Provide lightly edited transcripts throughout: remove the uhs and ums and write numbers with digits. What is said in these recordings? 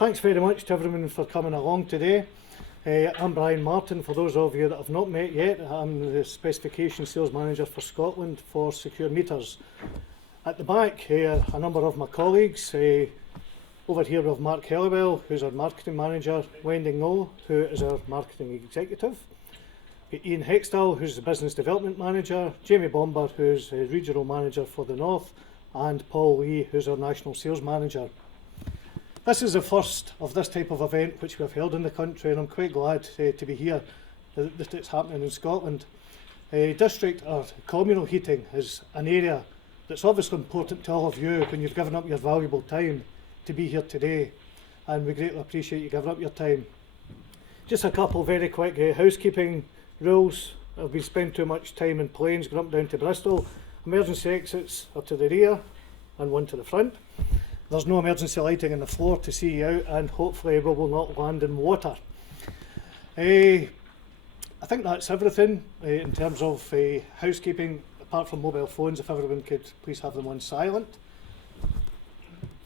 Thanks very much to everyone for coming along today. I'm Brian Martin. For those of you that have not met yet, I'm the Specification Sales Manager for Scotland for Secure Meters. At the back, a number of my colleagues. Over here we have Mark Helliwell, who's our Marketing Manager, Wendy Ngo, who is our Marketing Executive, Ian Hextall, who's the Business Development Manager, Jamie Bomber, who's Regional Manager for the North, and Paul Lee, who's our National Sales Manager. This is the first of this type of event which we have held in the country, and I'm quite glad to be here that it's happening in Scotland. District or communal heating is an area that's obviously important to all of you when you've given up your valuable time to be here today, and we greatly appreciate you giving up your time. Just a couple very quick housekeeping rules. If we spend too much time in planes going up down to Bristol, emergency exits are to the rear and one to the front. There's no emergency lighting on the floor to see you out, and hopefully we will not land in water. I think that's everything in terms of housekeeping, apart from mobile phones. If everyone could please have them on silent.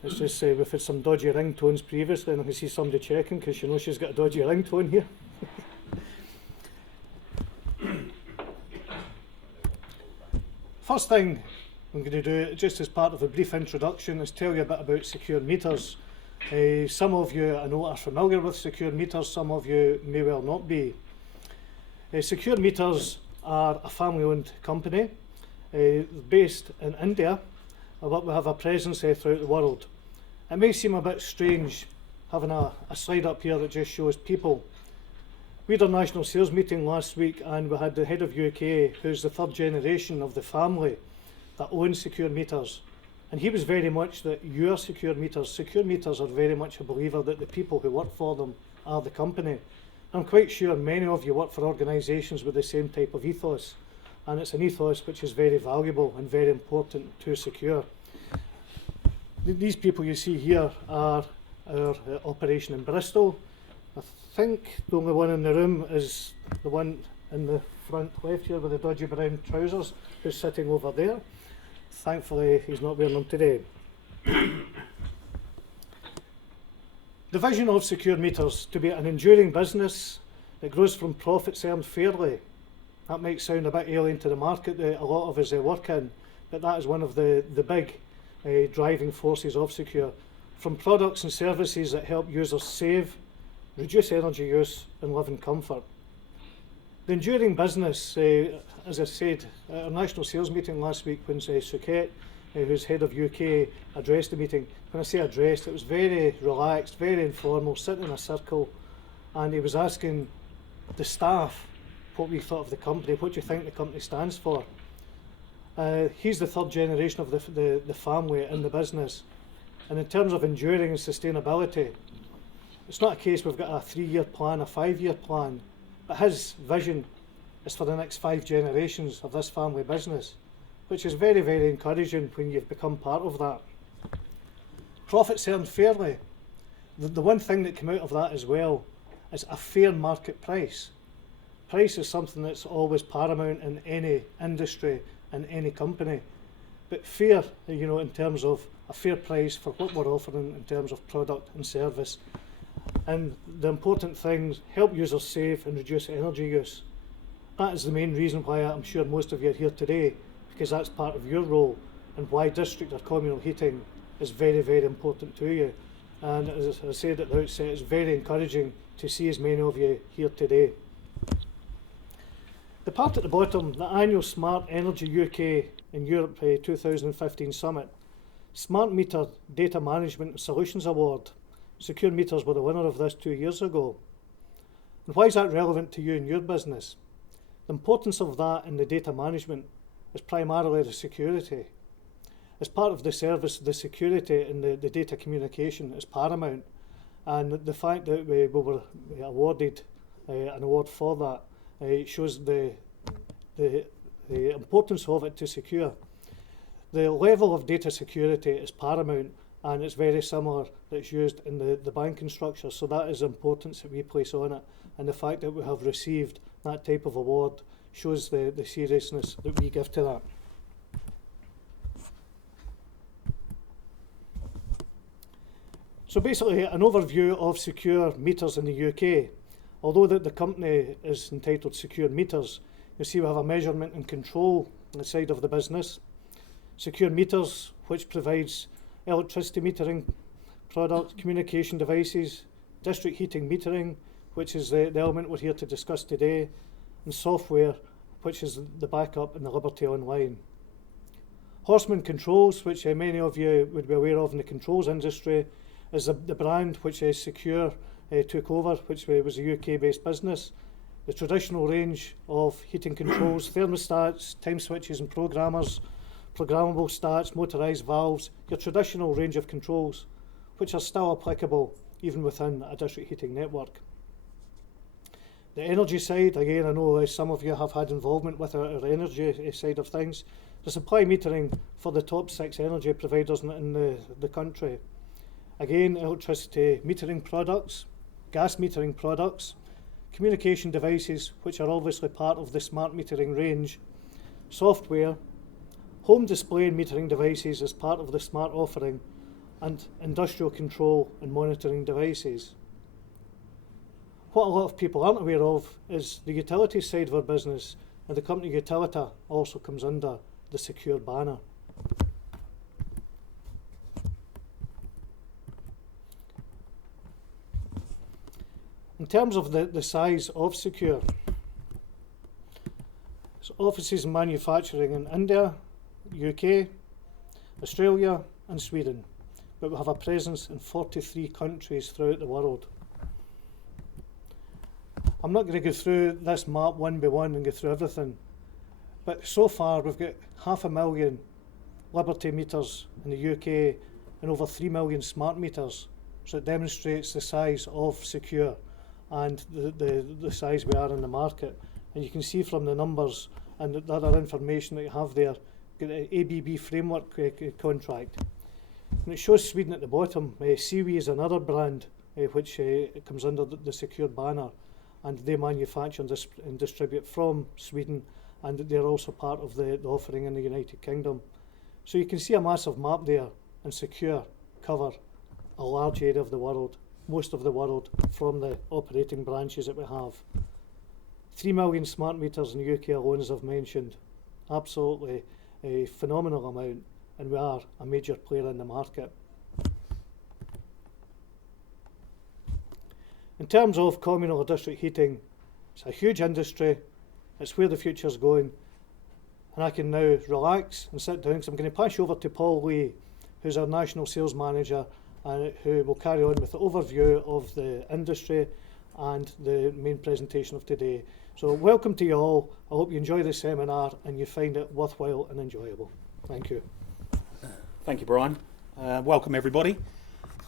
It's just we've had some dodgy ringtones previously, and I can see somebody checking because you know she's got a dodgy ringtone here. First thing I'm going to do, just as part of a brief introduction, is tell you a bit about secure meters. Some of you I know are familiar with secure meters, some of you may well not be. Secure meters are a family-owned company based in India, but we have a presence throughout the world. It may seem a bit strange having a slide up here that just shows people. We had a national sales meeting last week, and we had the head of UK, who's the third generation of the family that owns secure meters, and he was very much that you are secure meters. Secure meters are very much a believer that the people who work for them are the company. I'm quite sure many of you work for organisations with the same type of ethos, and it's an ethos which is very valuable and very important to secure. These people you see here are our operation in Bristol. I think the only one in the room is the one in the front left here with the dodgy brown trousers, who's sitting over there. Thankfully he's not wearing them today. The vision of secure meters: to be an enduring business that grows from profits earned fairly. That might sound a bit alien to the market that a lot of us work in, but that is one of the big driving forces of secure. From products and services that help users save, reduce energy use and live in comfort. The enduring business, as I said, at our national sales meeting last week, when Suket, who's head of UK, addressed the meeting. When I say addressed, it was very relaxed, very informal, sitting in a circle, and he was asking the staff what we thought of the company. What do you think the company stands for? He's the third generation of the family in the business, and in terms of enduring and sustainability, it's not a case we've got a 3-year plan, a 5-year plan, but his vision is for the next 5 generations of this family business, which is very, very encouraging when you've become part of that. Profits earned fairly. The one thing that came out of that as well is a fair market price. Price is something that's always paramount in any industry, in any company, but fair, in terms of a fair price for what we're offering in terms of product and service. And the important things: help users save and reduce energy use. That is the main reason why I'm sure most of you are here today, because that's part of your role, and why district or communal heating is very, very important to you. And as I said at the outset, it's very encouraging to see as many of you here today. The part at the bottom, the annual Smart Energy UK in Europe 2015 Summit, Smart Meter Data Management and Solutions Award. Secure Meters were the winner of this 2 years ago. And why is that relevant to you and your business? The importance of that in the data management is primarily the security. As part of the service, the security and the data communication is paramount. And the fact that we were awarded an award for that shows the importance of it to secure. The level of data security is paramount, and it's very similar that's used in the banking structure, so that is the importance that we place on it, and the fact that we have received that type of award shows the seriousness that we give to that. So basically, an overview of Secure Meters in the UK. Although the company is entitled Secure Meters, you see we have a measurement and control on the side of the business. Secure Meters, which provides electricity metering products, communication devices, district heating metering, which is the element we're here to discuss today, and software, which is the backup in the Liberty Online. Horseman Controls, which many of you would be aware of in the controls industry, is the brand which Secure took over, which was a UK-based business. The traditional range of heating controls, thermostats, time switches and programmers, programmable stats, motorised valves, your traditional range of controls, which are still applicable even within a district heating network. The energy side, again, I know some of you have had involvement with our energy side of things. The supply metering for the top 6 energy providers in the country. Again, electricity metering products, gas metering products, communication devices, which are obviously part of the smart metering range, software, home display and metering devices as part of the smart offering, and industrial control and monitoring devices. What a lot of people aren't aware of is the utility side of our business, and the company Utilita also comes under the Secure banner. In terms of the size of Secure, it's offices and manufacturing in India, UK, Australia and Sweden, but we have a presence in 43 countries throughout the world. I'm not going to go through this map one by one and go through everything, but so far we've got 500,000 Liberty meters in the UK and over 3 million smart meters, so it demonstrates the size of Secure and the size we are in the market. And you can see from the numbers and the other information that you have there, the ABB framework contract. And it shows Sweden at the bottom. Seawi is another brand which comes under the Secure banner, and they manufacture and distribute from Sweden, and they're also part of the offering in the United Kingdom. So you can see a massive map there, and Secure cover a large area of the world, most of the world, from the operating branches that we have. 3 million smart meters in the UK alone, as I've mentioned. Absolutely a phenomenal amount, and we are a major player in the market. In terms of communal or district heating, it's a huge industry, it's where the future's going, and I can now relax and sit down because I'm going to pass you over to Paul Lee, who's our National Sales Manager, who will carry on with the overview of the industry and the main presentation of today. So welcome to you all. I hope you enjoy this seminar and you find it worthwhile and enjoyable. Thank you. Thank you, Brian. Welcome everybody.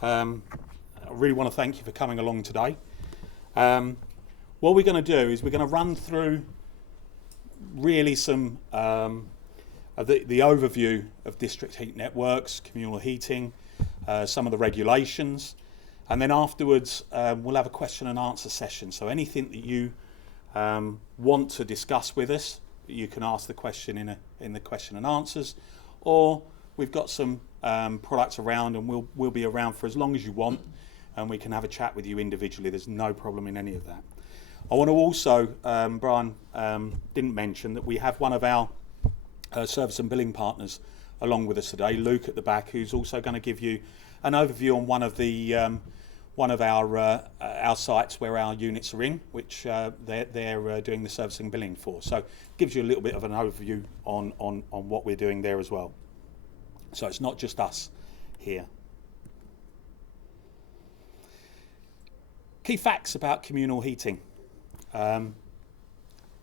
I really want to thank you for coming along today. What we're going to do is we're going to run through really some the overview of district heat networks, communal heating, some of the regulations, and then afterwards we'll have a question and answer session. So anything that you want to discuss with us, you can ask the question in the question and answers, or we've got some products around, and we'll be around for as long as you want, and we can have a chat with you individually. There's no problem in any of that. I want to also, Brian didn't mention that we have one of our service and billing partners along with us today, Luke at the back, who's also going to give you an overview on one of our sites where our units are in, which they're doing the servicing billing for. So it gives you a little bit of an overview on what we're doing there as well. So it's not just us here. Key facts about communal heating.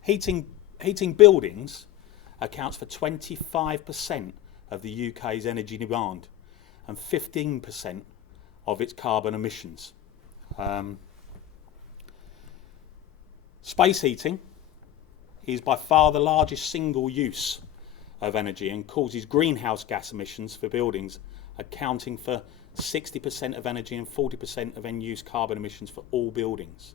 Heating buildings accounts for 25% of the UK's energy demand and 15% of its carbon emissions. Space heating is by far the largest single use of energy and causes greenhouse gas emissions for buildings, accounting for 60% of energy and 40% of end-use carbon emissions for all buildings.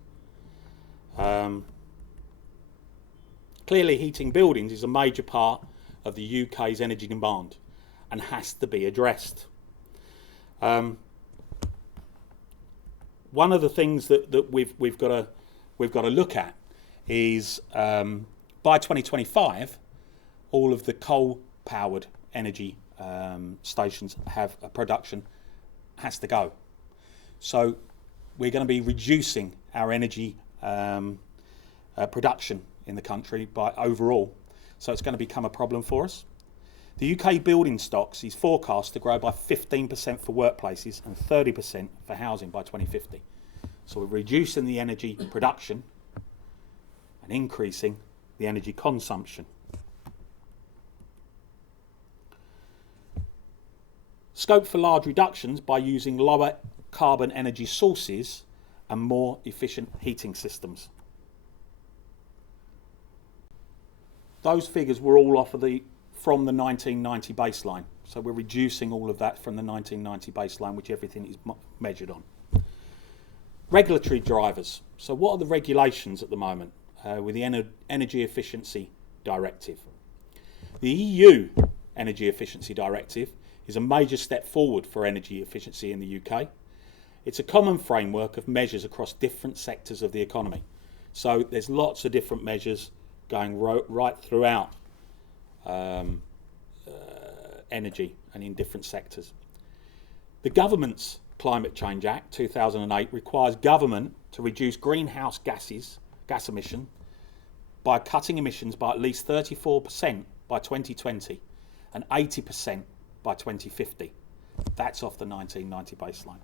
Clearly, heating buildings is a major part of the UK's energy demand and has to be addressed. one of the things that we've got to look at is by 2025, all of the coal-powered energy stations have a production has to go. So we're going to be reducing our energy production in the country by overall. So it's going to become a problem for us. The UK building stocks is forecast to grow by 15% for workplaces and 30% for housing by 2050. So we're reducing the energy production and increasing the energy consumption. Scope for large reductions by using lower carbon energy sources and more efficient heating systems. Those figures were all from the 1990 baseline. So we're reducing all of that from the 1990 baseline, which everything is measured on. Regulatory drivers. So what are the regulations at the moment with the Energy Efficiency Directive? The EU Energy Efficiency Directive is a major step forward for energy efficiency in the UK. It's a common framework of measures across different sectors of the economy. So there's lots of different measures going right throughout energy and in different sectors. The government's Climate Change Act 2008 requires government to reduce greenhouse gas emission by cutting emissions by at least 34% by 2020 and 80% by 2050. That's off the 1990 baseline.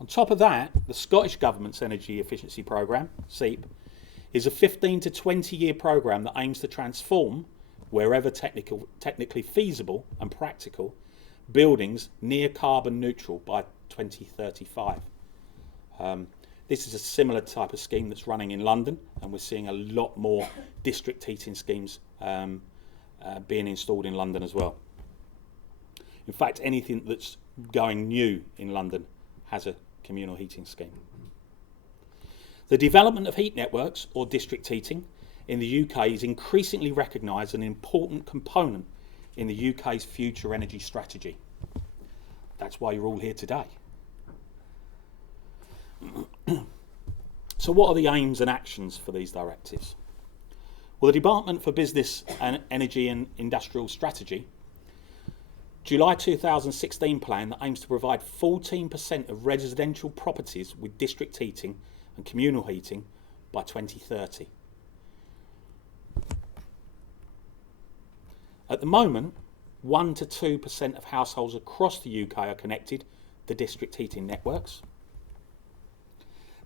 On top of that, the Scottish Government's Energy Efficiency Programme, SEEP, is a 15 to 20 year programme that aims to transform, wherever technically feasible and practical, buildings near carbon neutral by 2035. This is a similar type of scheme that's running in London, and we're seeing a lot more district heating schemes being installed in London as well. In fact, anything that's going new in London has a communal heating scheme. The development of heat networks, or district heating, in the UK is increasingly recognised as an important component in the UK's future energy strategy. That's why you're all here today. So what are the aims and actions for these directives? Well, the Department for Business and Energy and Industrial Strategy, July 2016 plan that aims to provide 14% of residential properties with district heating and communal heating by 2030. At the moment, 1 to 2% of households across the UK are connected to district heating networks.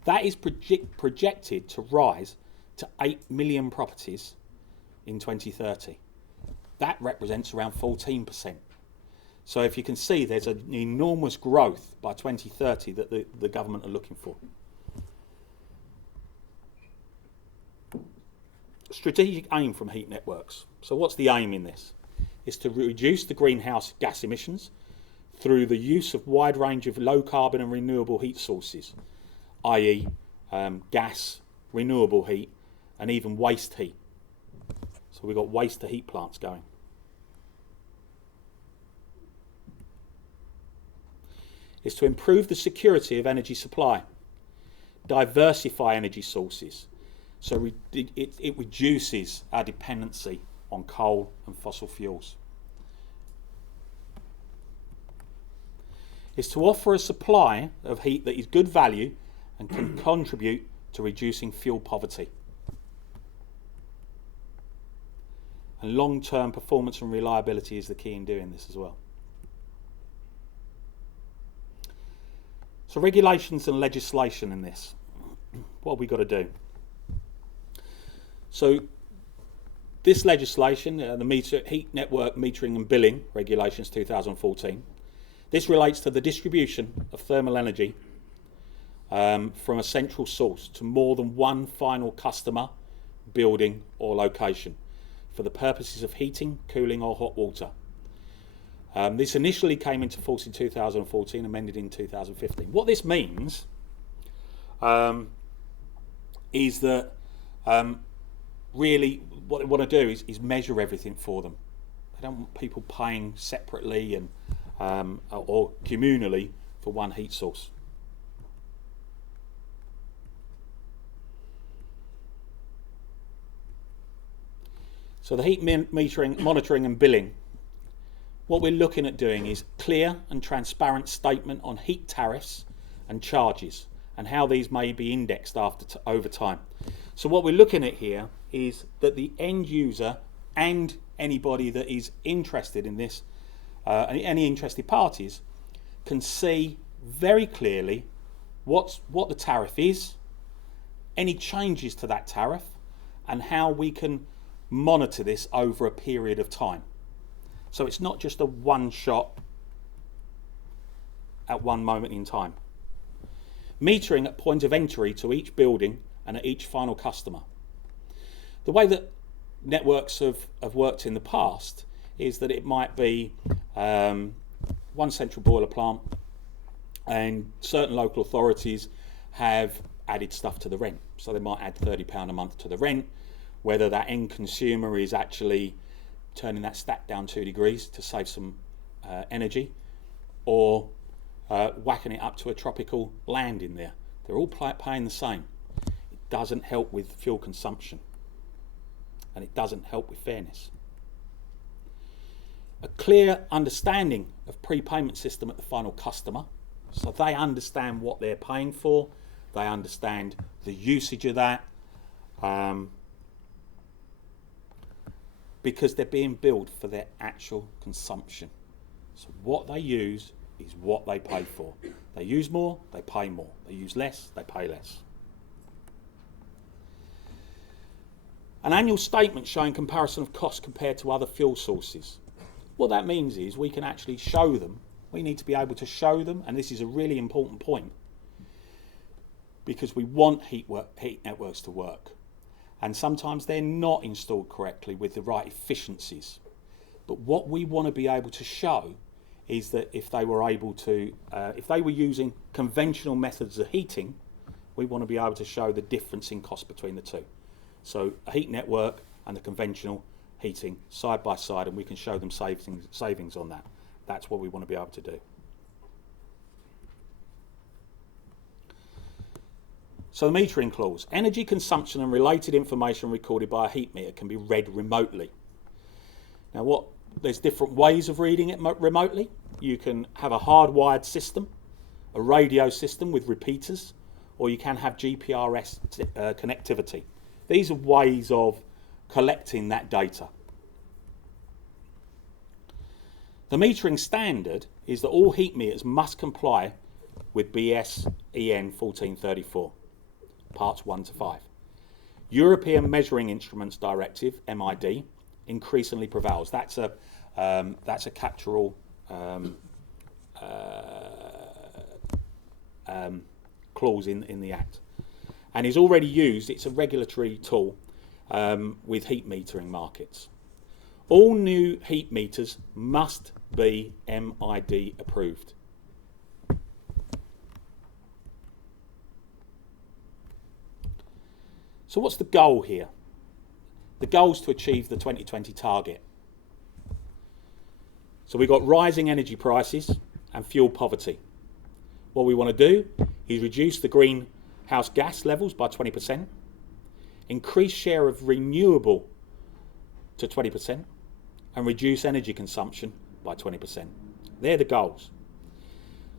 That is projected to rise to 8 million properties in 2030. That represents around 14%. So if you can see, there's an enormous growth by 2030 that the government are looking for. Strategic aim from heat networks. So what's the aim in this? Is to reduce the greenhouse gas emissions through the use of wide range of low carbon and renewable heat sources, i.e. Gas, renewable heat, and even waste heat. So we've got waste to heat plants going. Is to improve the security of energy supply, diversify energy sources, so it reduces our dependency on coal and fossil fuels. Is to offer a supply of heat that is good value and can contribute to reducing fuel poverty. And long-term performance and reliability is the key in doing this as well. So regulations and legislation in this. What have we got to do? So this legislation, the Heat Network Metering and Billing Regulations 2014, this relates to the distribution of thermal energy from a central source to more than one final customer, building or location for the purposes of heating, cooling or hot water. This initially came into force in 2014, amended in 2015. What this means is that really what they want to do is measure everything for them. They don't want people paying separately and or communally for one heat source. So the heat metering, monitoring and billing, what we're looking at doing is clear and transparent statement on heat tariffs and charges and how these may be indexed over time. So what we're looking at here is that the end user and anybody that is interested in this, any interested parties, can see very clearly what the tariff is, any changes to that tariff, and how we can monitor this over a period of time. So it's not just a one shot at one moment in time. Metering at point of entry to each building and at each final customer. The way that networks have worked in the past is that it might be one central boiler plant, and certain local authorities have added stuff to the rent. So they might add £30 a month to the rent, whether that end consumer is actually turning that stack down 2 degrees to save some energy, or whacking it up to a tropical land in there. They're all paying the same. It doesn't help with fuel consumption, and it doesn't help with fairness. A clear understanding of prepayment system at the final customer, so they understand what they're paying for, they understand the usage of that, because they're being billed for their actual consumption. So what they use is what they pay for. They use more, they pay more. They use less, they pay less. An annual statement showing comparison of costs compared to other fuel sources. What that means is we can actually show them, we need to be able to show them, and this is a really important point, because we want heat networks to work. And sometimes they're not installed correctly with the right efficiencies. But what we want to be able to show is that if they were able to, if they were using conventional methods of heating, we want to be able to show the difference in cost between the two. So a heat network and the conventional heating side by side, and we can show them savings on that. That's what we want to be able to do. So the metering clause, energy consumption and related information recorded by a heat meter can be read remotely. Now there's different ways of reading it remotely. You can have a hardwired system, a radio system with repeaters, or you can have GPRS connectivity. These are ways of collecting that data. The metering standard is that all heat meters must comply with BS EN 1434. Parts 1 to 5. European Measuring Instruments Directive, MID, increasingly prevails. That's a catch-all clause in the Act, and is already used. It's a regulatory tool with heat metering markets. All new heat meters must be MID approved. So what's the goal here? The goal is to achieve the 2020 target. So we've got rising energy prices and fuel poverty. What we want to do is reduce the greenhouse gas levels by 20%, increase share of renewable to 20%, and reduce energy consumption by 20%. They're the goals.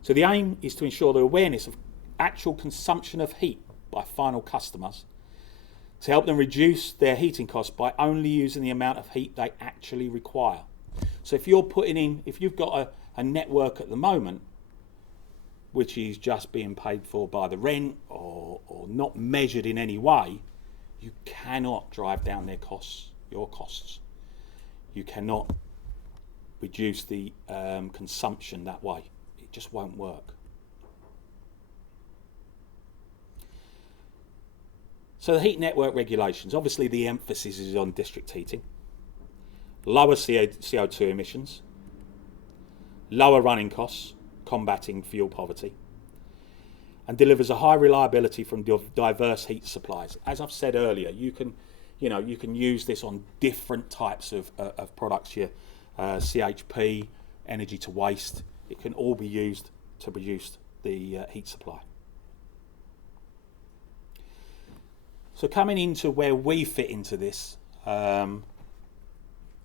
So the aim is to ensure the awareness of actual consumption of heat by final customers, to help them reduce their heating costs by only using the amount of heat they actually require. So if you've got a network at the moment which is just being paid for by the rent or not measured in any way, you cannot drive down your costs. You cannot reduce the consumption that way. It just won't work. So the heat network regulations, obviously the emphasis is on district heating, lower CO2 emissions, lower running costs, combating fuel poverty, and delivers a high reliability from diverse heat supplies. As I've said earlier, you can use this on different types of products here, CHP, energy to waste. It can all be used to produce the heat supply. So coming into where we fit into this,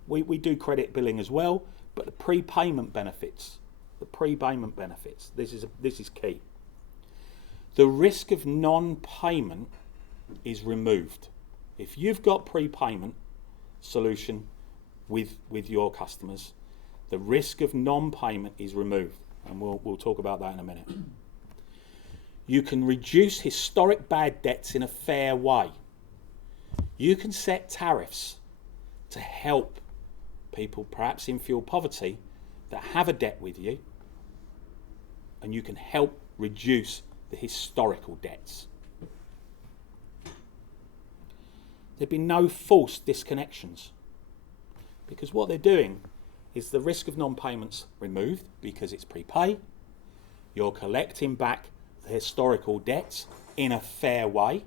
we do credit billing as well, but the prepayment benefits, this is key. The risk of non-payment is removed. If you've got prepayment solution with your customers, the risk of non-payment is removed, and we'll talk about that in a minute. You can reduce historic bad debts in a fair way. You can set tariffs to help people, perhaps in fuel poverty, that have a debt with you, and you can help reduce the historical debts. There'd be no false disconnections, because what they're doing is the risk of non-payments removed because it's prepay. You're collecting back the historical debts in a fair way.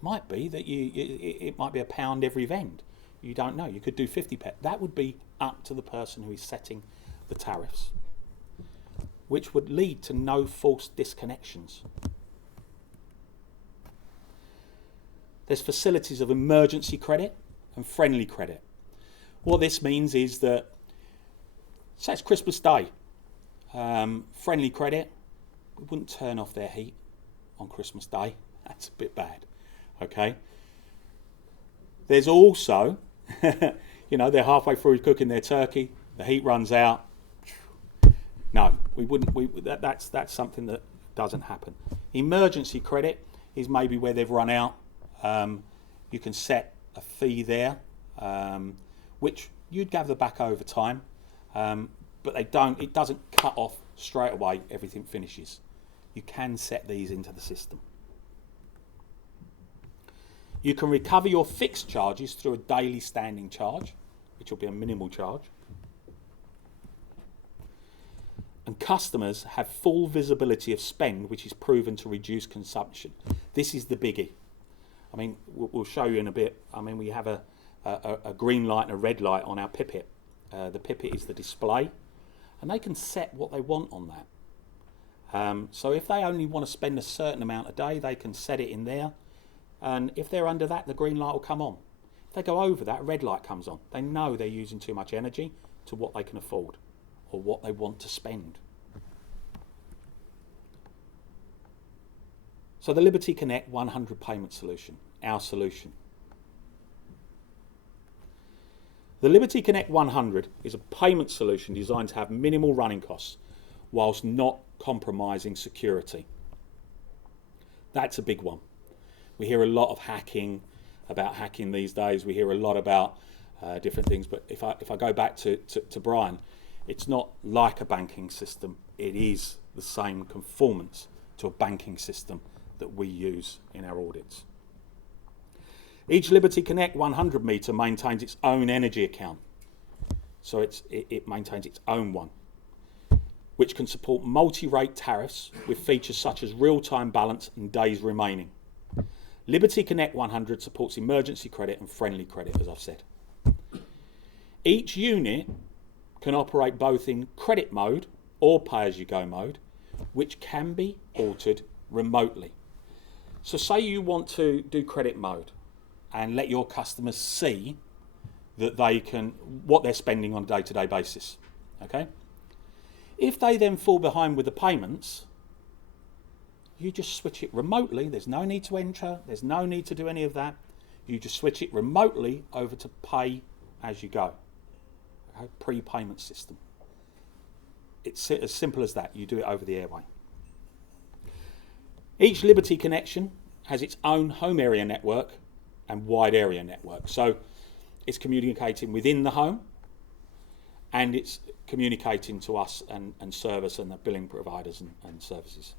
Might be that it might be £1 every vend. You don't know. You could do 50p. That would be up to the person who is setting the tariffs, which would lead to no false disconnections. There's facilities of emergency credit and friendly credit. What this means is that, say it's Christmas Day, friendly credit, we wouldn't turn off their heat on Christmas Day. That's a bit bad, okay? There's also, they're halfway through cooking their turkey, the heat runs out. No, we wouldn't. That's something that doesn't happen. Emergency credit is maybe where they've run out. You can set a fee there, which you'd gather back over time, but they don't. It doesn't cut off straight away. Everything finishes. You can set these into the system. You can recover your fixed charges through a daily standing charge, which will be a minimal charge. And customers have full visibility of spend, which is proven to reduce consumption. This is the biggie. I mean, we'll show you in a bit. I mean, we have a green light and a red light on our pipet. The pipet is the display, and they can set what they want on that. So if they only want to spend a certain amount a day, they can set it in there. And if they're under that, the green light will come on. If they go over that, a red light comes on. They know they're using too much energy to what they can afford or what they want to spend. So the Liberty Connect 100 payment solution, our solution. The Liberty Connect 100 is a payment solution designed to have minimal running costs whilst not compromising security. That's a big one. We hear a lot of about hacking these days. We hear a lot about different things. But if I go back to Brian, it's not like a banking system. It is the same conformance to a banking system that we use in our audits. Each Liberty Connect 100 meter maintains its own energy account. So it maintains its own one, which can support multi-rate tariffs with features such as real-time balance and days remaining. Liberty Connect 100 supports emergency credit and friendly credit, as I've said. Each unit can operate both in credit mode or pay-as-you-go mode, which can be altered remotely. So say you want to do credit mode and let your customers see that what they're spending on a day-to-day basis, okay? If they then fall behind with the payments, you just switch it remotely. There's no need to enter. There's no need to do any of that. You just switch it remotely over to pay as you go. Okay? Prepayment system. It's as simple as that. You do it over the airway. Each Liberty connection has its own home area network and wide area network. So it's communicating within the home, and it's communicating to us and service and the billing providers and services.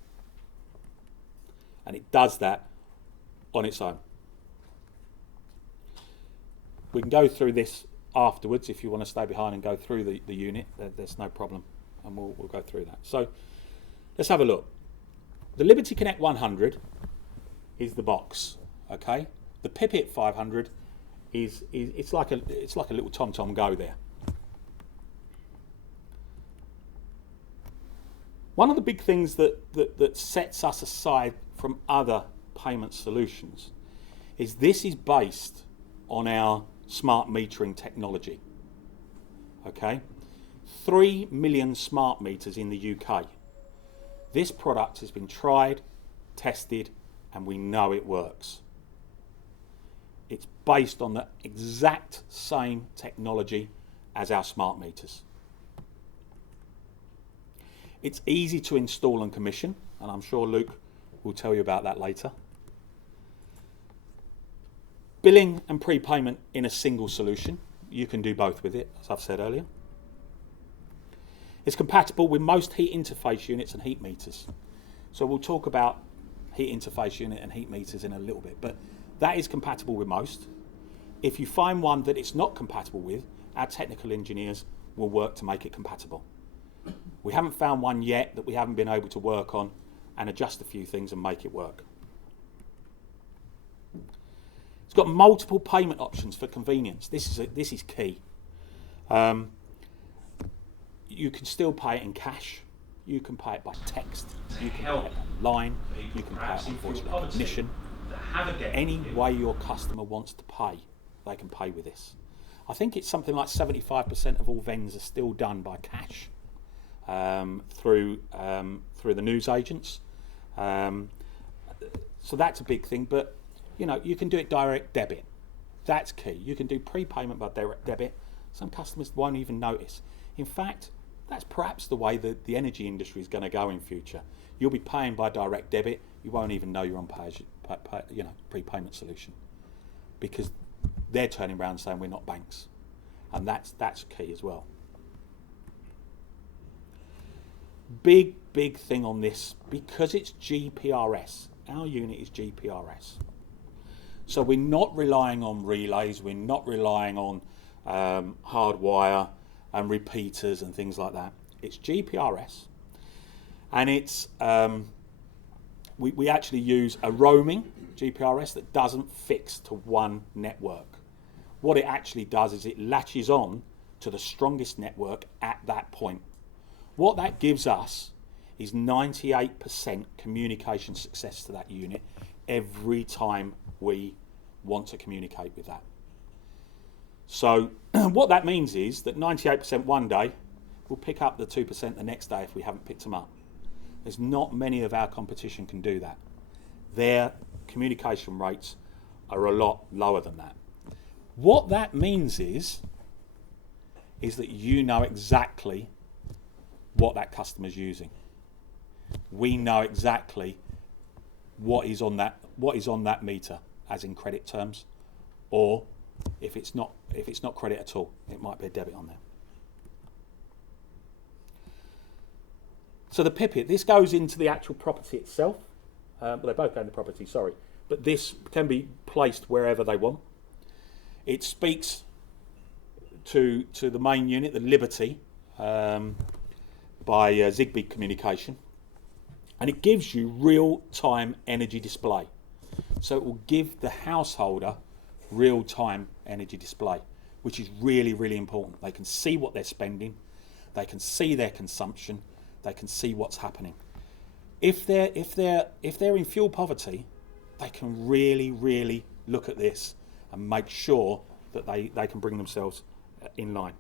And it does that on its own. We can go through this afterwards if you want to stay behind and go through the unit. There's no problem, and we'll go through that. So let's have a look. The Liberty Connect 100 is the box, okay? The Pipit 500 it's like a little TomTom Go there. One of the big things that sets us aside from other payment solutions is this is based on our smart metering technology. Okay, 3 million smart meters in the UK. This product has been tried, tested, and we know it works. It's based on the exact same technology as our smart meters. It's easy to install and commission, and I'm sure Luke will tell you about that later. Billing and prepayment in a single solution. You can do both with it, as I've said earlier. It's compatible with most heat interface units and heat meters. So we'll talk about heat interface unit and heat meters in a little bit, but that is compatible with most. If you find one that it's not compatible with, our technical engineers will work to make it compatible. We haven't found one yet that we haven't been able to work on and adjust a few things and make it work. It's got multiple payment options for convenience. This is key. You can still pay it in cash. You can pay it by text. You can pay it online. You can pay it on voice recognition. Any way your customer wants to pay, they can pay with this. I think it's something like 75% of all vends are still done by cash. Through the news agents, so that's a big thing. But you know, you can do it direct debit. That's key. You can do prepayment by direct debit. Some customers won't even notice. In fact, that's perhaps the way that the energy industry is going to go in future. You'll be paying by direct debit. You won't even know you're on prepayment solution, because they're turning around saying we're not banks, and that's key as well. Big thing on this, because it's GPRS. Our unit is GPRS. So we're not relying on relays, we're not relying on hardwire and repeaters and things like that. It's GPRS, and it's we actually use a roaming GPRS that doesn't fix to one network. What it actually does is it latches on to the strongest network at that point. What that gives us is 98% communication success to that unit every time we want to communicate with that. So what that means is that 98% one day, we'll pick up the 2% the next day if we haven't picked them up. There's not many of our competition can do that. Their communication rates are a lot lower than that. What that means is that you know exactly what that customer's using. We know exactly what is on that meter, as in credit terms, or if it's not credit at all, it might be a debit on there. So the pipet, this goes into the actual property itself. Well, they both go in the property, sorry, but this can be placed wherever they want. It speaks to the main unit, the Liberty, by Zigbee communication, and it gives you real-time energy display. So it will give the householder real-time energy display, which is really important. They can see what they're spending, they can see their consumption, they can see what's happening. If they're in fuel poverty, they can really look at this and make sure that they can bring themselves in line.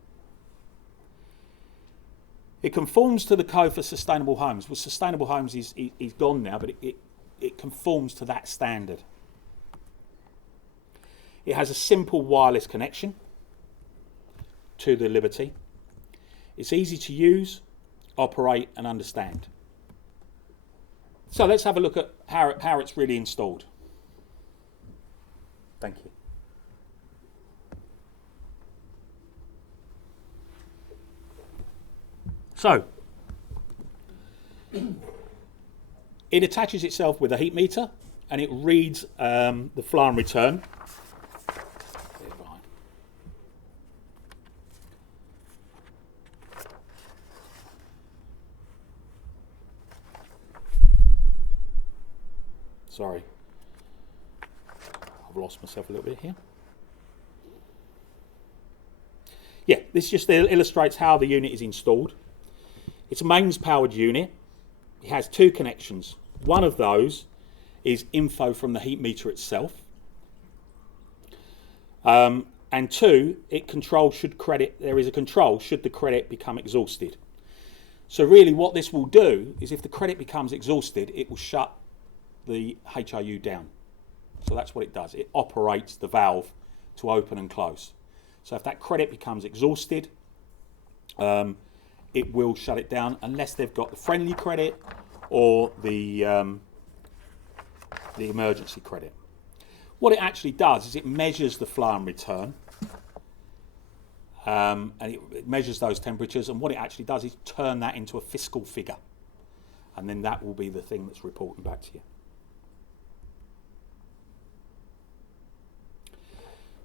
It conforms to the code for sustainable homes. Well, sustainable homes is gone now, but it conforms to that standard. It has a simple wireless connection to the Liberty. It's easy to use, operate and understand. So let's have a look at how it's really installed. Thank you. So, it attaches itself with a heat meter and it reads the flow and return. Sorry, I've lost myself a little bit here. Yeah, this just illustrates how the unit is installed. It's a mains powered unit, it has two connections. One of those is info from the heat meter itself. And two, there is a control should the credit become exhausted. So really what this will do is if the credit becomes exhausted, it will shut the HRU down. So that's what it does. It operates the valve to open and close. So if that credit becomes exhausted, it will shut it down unless they've got the friendly credit or the emergency credit. What it actually does is it measures the flow and return, and it measures those temperatures, and what it actually does is turn that into a fiscal figure, and then that will be the thing that's reporting back to you.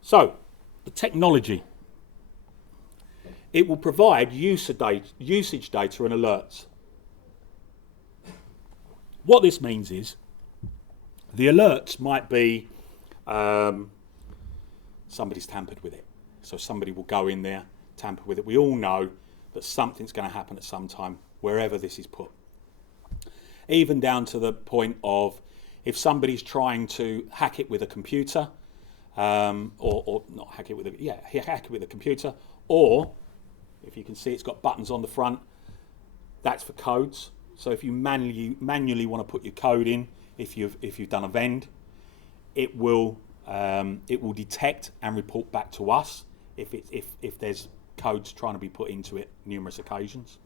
So, the technology. It will provide usage data and alerts. What this means is the alerts might be somebody's tampered with it. So somebody will go in there, tamper with it. We all know that something's going to happen at some time wherever this is put. Even down to the point of if somebody's trying to hack it with a computer, or not hack it with hack it with a computer, or if you can see it's got buttons on the front, that's for codes. So if you manually want to put your code in, if you've done a vend, it will detect and report back to us if there's codes trying to be put into it numerous occasions.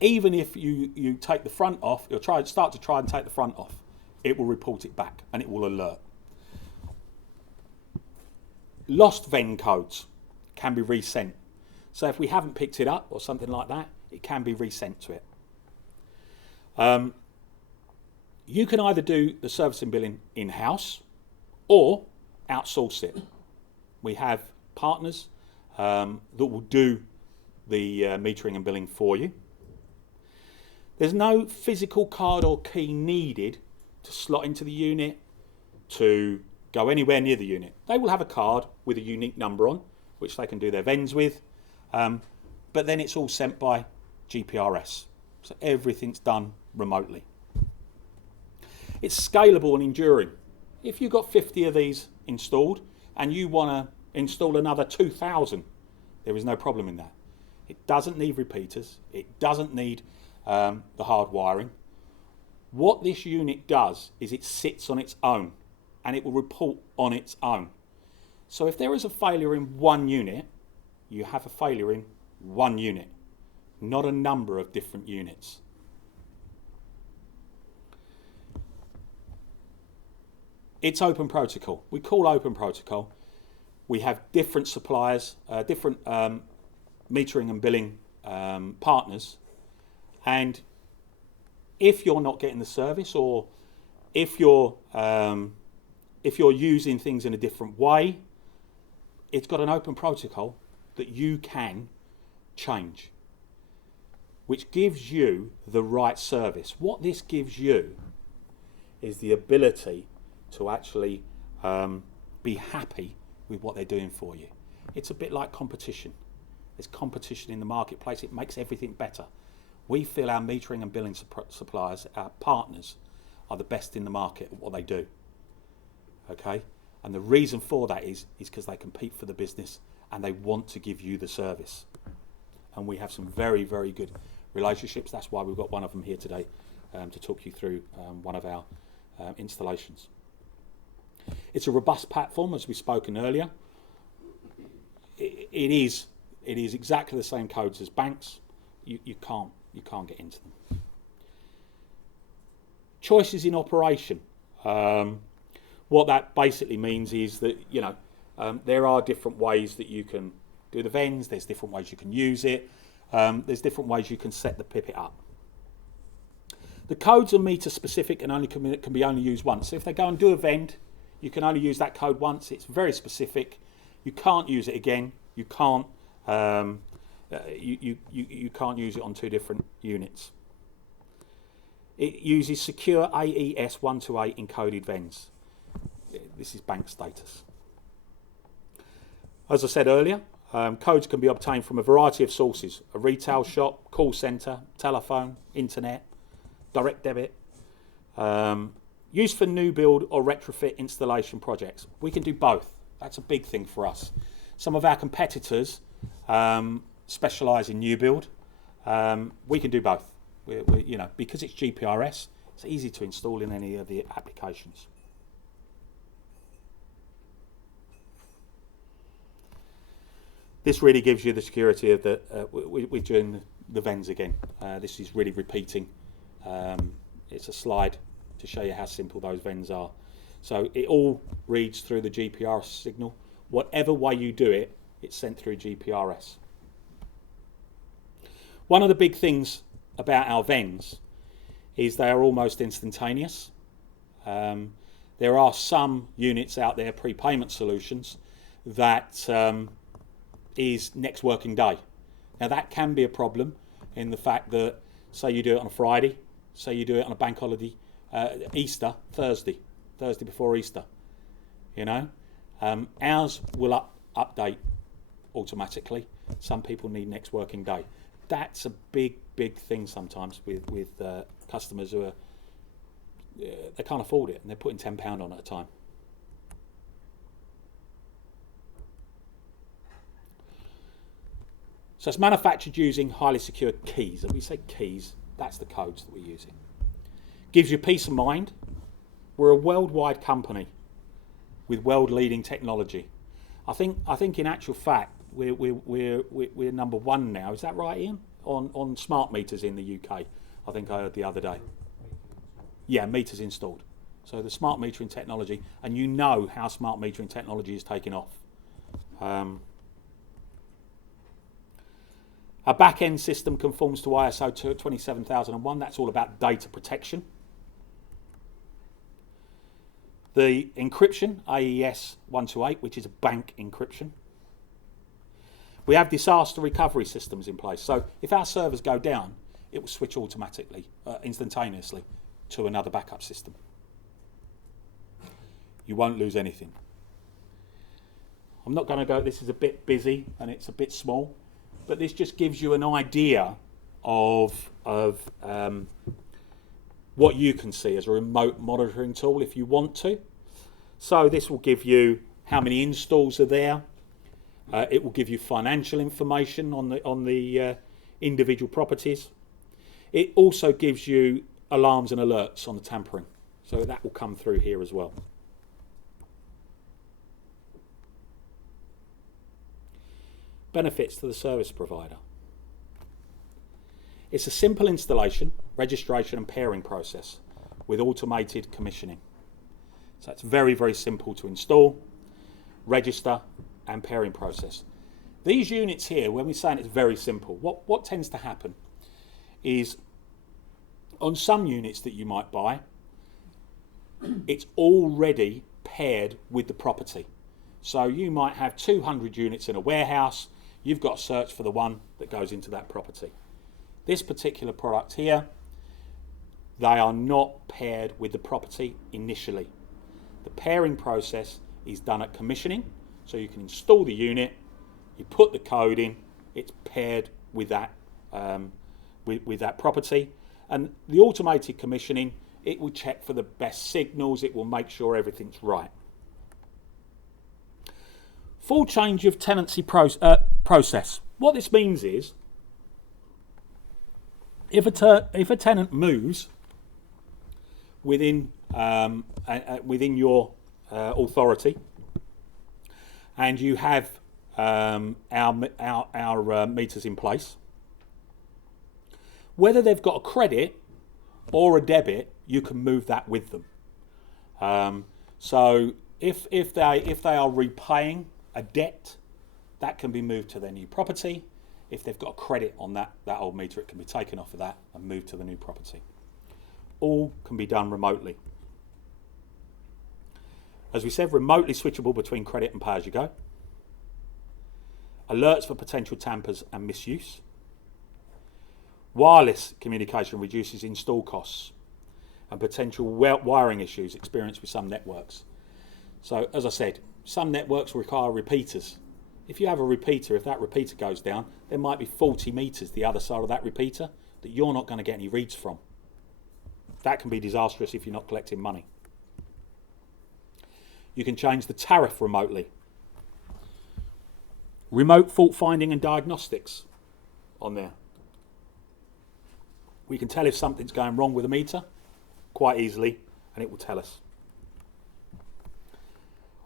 Even if you take the front off, start to try and take the front off, it will report it back and it will alert. Lost vend codes can be resent. So if we haven't picked it up or something like that, it can be resent to it. You can either do the service and billing in-house or outsource it. We have partners that will do the metering and billing for you. There's no physical card or key needed to slot into the unit, to go anywhere near the unit. They will have a card with a unique number on, which they can do their vends with, but then it's all sent by GPRS. So everything's done remotely. It's scalable and enduring. If you've got 50 of these installed and you want to install another 2,000, there is no problem in that. It doesn't need repeaters. It doesn't need the hard wiring. What this unit does is it sits on its own and it will report on its own. So if there is a failure in one unit, you have a failure in one unit, not a number of different units. It's open protocol. We call open protocol. We have different suppliers, different metering and billing partners, and if you're not getting the service, or if you're using things in a different way, it's got an open protocol that you can change, which gives you the right service. What this gives you is the ability to actually be happy with what they're doing for you. It's a bit like competition. There's competition in the marketplace. It makes everything better. We feel our metering and billing suppliers, our partners, are the best in the market at what they do. Okay? And the reason for that is because they compete for the business and they want to give you the service. And we have some very, very good relationships. That's why we've got one of them here today to talk you through one of our installations. It's a robust platform, as we've spoken earlier. It is exactly the same codes as banks. You can't get into them. Choices in operation. What that basically means is that there are different ways that you can do the vends. There's different ways you can use it. There's different ways you can set the pipet up. The codes are meter specific and can be only used once. So if they go and do a vend, you can only use that code once. It's very specific. You can't use it again. You can't. You can't use it on two different units. It uses secure AES 128 encoded vends. This is bank status. As I said earlier, Codes can be obtained from a variety of sources: a retail shop, call centre, telephone, internet, direct debit. Used for new build or retrofit installation projects. We can do both. That's a big thing for us. Some of our competitors specialise in new build. We can do both. Because it's GPRS, it's easy to install in any of the applications. This really gives you the security of the. We're doing the VENS again. This is really repeating. It's a slide to show you how simple those VENS are. So it all reads through the GPRS signal. Whatever way you do it, it's sent through GPRS. One of the big things about our VENS is they are almost instantaneous. There are some units out there, prepayment solutions, that is next working day. Now that can be a problem in the fact that, say you do it on a Friday, say you do it on a bank holiday, Easter, Thursday before Easter, ours will update automatically. Some people need next working day. That's a big thing sometimes with customers who are they can't afford it and they're putting £10 on at a time. So it's manufactured using highly secure keys. And we say keys, that's the codes that we're using. Gives you peace of mind. We're a worldwide company with world-leading technology. I think in actual fact we're number one now. Is that right, Ian? On smart meters in the UK. I think I heard the other day. Yeah, meters installed. So the smart metering technology, and you know how smart metering technology is taking off. Our back-end system conforms to ISO 27001. That's all about data protection. The encryption, AES 128, which is a bank encryption. We have disaster recovery systems in place. So if our servers go down, it will switch automatically, instantaneously, to another backup system. You won't lose anything. I'm not going to go, this is a bit busy and it's a bit small, but this just gives you an idea of what you can see as a remote monitoring tool if you want to. So this will give you how many installs are there. It will give you financial information on the individual properties. It also gives you alarms and alerts on the tampering. So that will come through here as well. Benefits to the service provider. It's a simple installation, registration and pairing process with automated commissioning. So it's very, very simple to install, register and pairing process. These units here, when we're saying it's very simple, what tends to happen is on some units that you might buy, it's already paired with the property. So you might have 200 units in a warehouse, you've got to search for the one that goes into that property. This particular product here, they are not paired with the property initially. The pairing process is done at commissioning, so you can install the unit, you put the code in, it's paired with that with that property, and the automated commissioning, it will check for the best signals, it will make sure everything's right. Full change of tenancy process. What this means is, if a tenant moves within your authority, and you have our meters in place, whether they've got a credit or a debit, you can move that with them. So if they are repaying a debt, that can be moved to their new property. If they've got a credit on that old meter, it can be taken off of that and moved to the new property. All can be done remotely. As we said, remotely switchable between credit and pay-as-you-go. Alerts for potential tampers and misuse. Wireless communication reduces install costs and potential wiring issues experienced with some networks. So, as I said, some networks require repeaters. if you have a repeater, if that repeater goes down, there might be 40 metres the other side of that repeater that you're not going to get any reads from. That can be disastrous if you're not collecting money. You can change the tariff remotely. Remote fault finding and diagnostics on there. We can tell if something's going wrong with a meter quite easily, and it will tell us.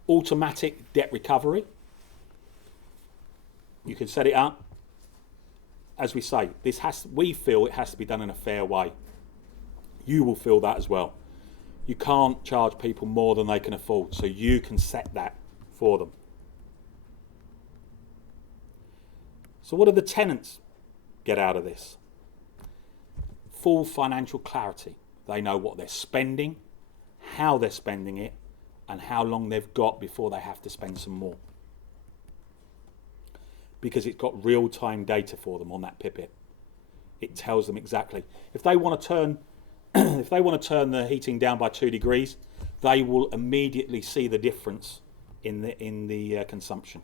Automatic debt recovery. You can set it up. As we say, we feel it has to be done in a fair way. You will feel that as well. You can't charge people more than they can afford, so you can set that for them. So what do the tenants get out of this? Full financial clarity. They know what they're spending, how they're spending it, and how long they've got before they have to spend some more. Because it's got real-time data for them on that pipet. It tells them exactly. If they want to turn the heating down by 2 degrees, they will immediately see the difference in the consumption.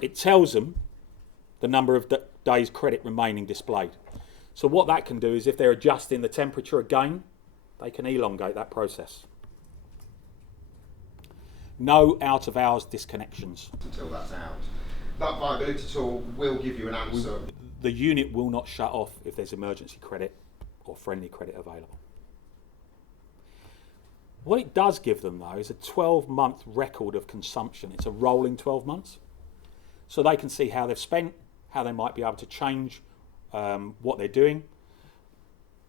It tells them the number of days credit remaining displayed. So what that can do is if they're adjusting the temperature again, they can elongate that process. No out of hours disconnections. Until that's out. That viability tool will give you an answer. The unit will not shut off if there's emergency credit or friendly credit available. What it does give them though is a 12-month record of consumption. It's a rolling 12 months. So they can see how they've spent, how they might be able to change what they're doing.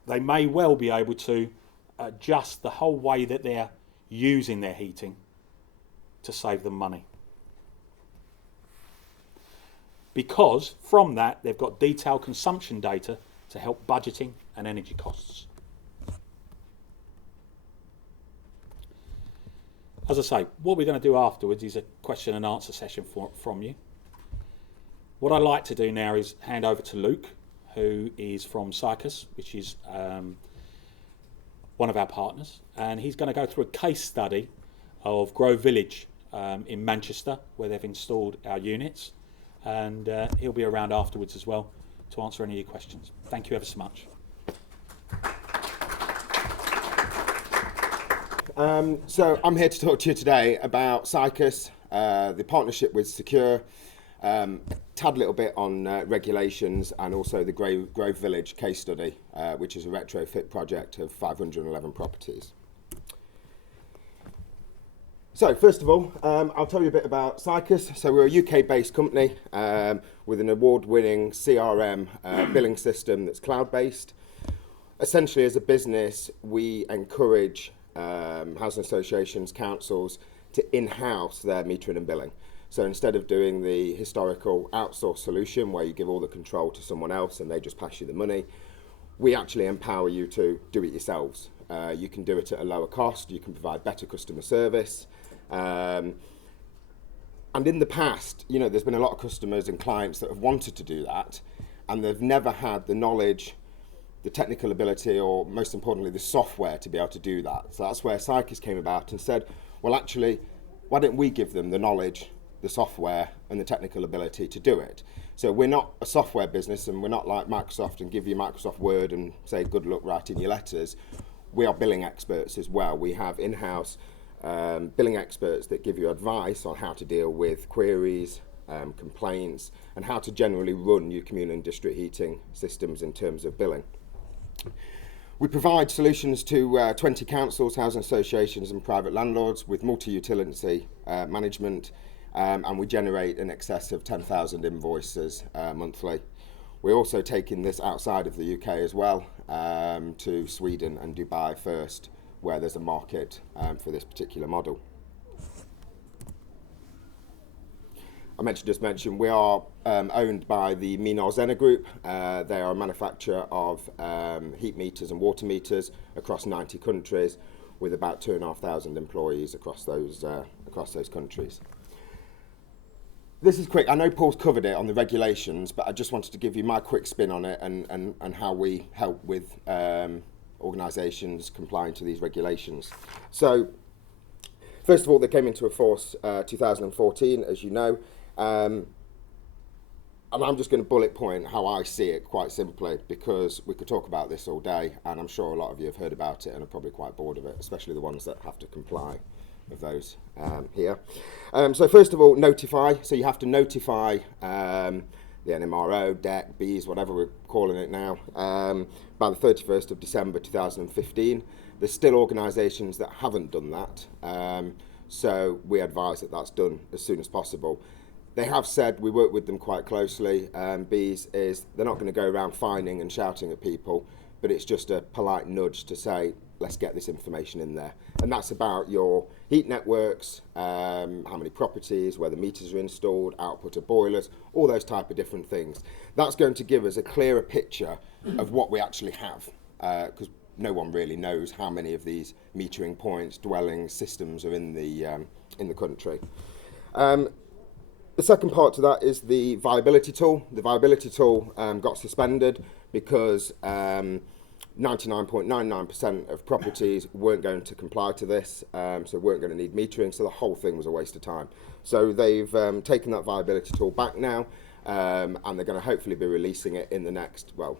They may well be able to adjust the whole way that they're using their heating to save them money. Because from that, they've got detailed consumption data to help budgeting and energy costs. As I say, what we're going to do afterwards is a question and answer session from you. What I'd like to do now is hand over to Luke, who is from Sycus, which is one of our partners, and he's going to go through a case study of Grove Village in Manchester, where they've installed our units, and he'll be around afterwards as well to answer any of your questions. Thank you ever so much. So I'm here to talk to you today about Sycus, the partnership with Secure, tad little bit on regulations, and also the Grove Village case study, which is a retrofit project of 511 properties. So first of all, I'll tell you a bit about Sycus. So we're a UK-based company with an award-winning CRM billing system that's cloud-based. Essentially, as a business, we encourage housing associations, councils to in-house their metering and billing. So instead of doing the historical outsourced solution where you give all the control to someone else and they just pass you the money, we actually empower you to do it yourselves. You can do it at a lower cost, you can provide better customer service. And in the past, you know, there's been a lot of customers and clients that have wanted to do that, and they've never had the knowledge, the technical ability, or most importantly, the software to be able to do that. So that's where Sycus came about and said, well, actually, why don't we give them the knowledge, the software, and the technical ability to do it? So we're not a software business, and we're not like Microsoft and give you Microsoft Word and say, good luck writing your letters. We are billing experts as well. We have in-house billing experts that give you advice on how to deal with queries, complaints, and how to generally run your communal and district heating systems in terms of billing. We provide solutions to 20 councils, housing associations and private landlords with multi-utility management, and we generate in excess of 10,000 invoices monthly. We're also taking this outside of the UK as well, to Sweden and Dubai first, where there's a market for this particular model. I just mentioned we are owned by the Minar Zena Group. They are a manufacturer of heat meters and water meters across 90 countries, with about 2,500 employees across those countries. This is quick. I know Paul's covered it on the regulations, but I just wanted to give you my quick spin on it and how we help with organisations complying to these regulations. So First of all, they came into force 2014, as you know. And I'm just going to bullet point how I see it quite simply, because we could talk about this all day, and I'm sure a lot of you have heard about it and are probably quite bored of it, especially the ones that have to comply with those here. So first of all, notify. So you have to notify the NMRO, DEC, BEES, whatever we're calling it now, by the 31st of December 2015. There's still organisations that haven't done that, so we advise that that's done as soon as possible. They have said, we work with them quite closely, BEES, is they're not going to go around fining and shouting at people, but it's just a polite nudge to say, let's get this information in there. And that's about your heat networks, how many properties, where the meters are installed, output of boilers, all those type of different things. That's going to give us a clearer picture of what we actually have, because no one really knows how many of these metering points, dwellings, systems are in the country. The second part to that is the viability tool. The viability tool got suspended because 99.99% of properties weren't going to comply to this, so weren't going to need metering, so the whole thing was a waste of time. So they've taken that viability tool back now, and they're going to hopefully be releasing it in the next, well,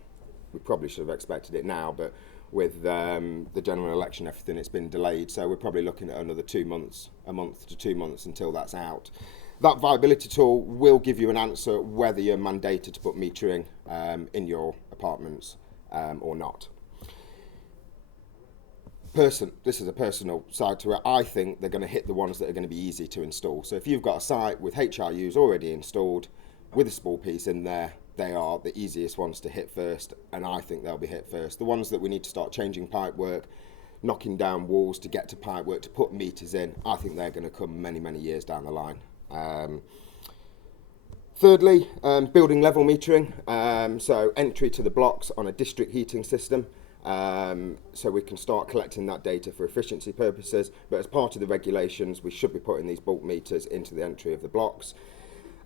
we probably should have expected it now, but with the general election, everything, it's been delayed, so we're probably looking at another 2 months, a month to 2 months until that's out. That viability tool will give you an answer whether you're mandated to put metering in your apartments or not. This is a personal side to it. I think they're going to hit the ones that are going to be easy to install. So if you've got a site with HRUs already installed with a small piece in there, they are the easiest ones to hit first, and I think they'll be hit first. The ones that we need to start changing pipe work, knocking down walls to get to pipe work, to put meters in, I think they're going to come many, many years down the line. Thirdly, building level metering, so entry to the blocks on a district heating system, so we can start collecting that data for efficiency purposes, but as part of the regulations we should be putting these bulk meters into the entry of the blocks.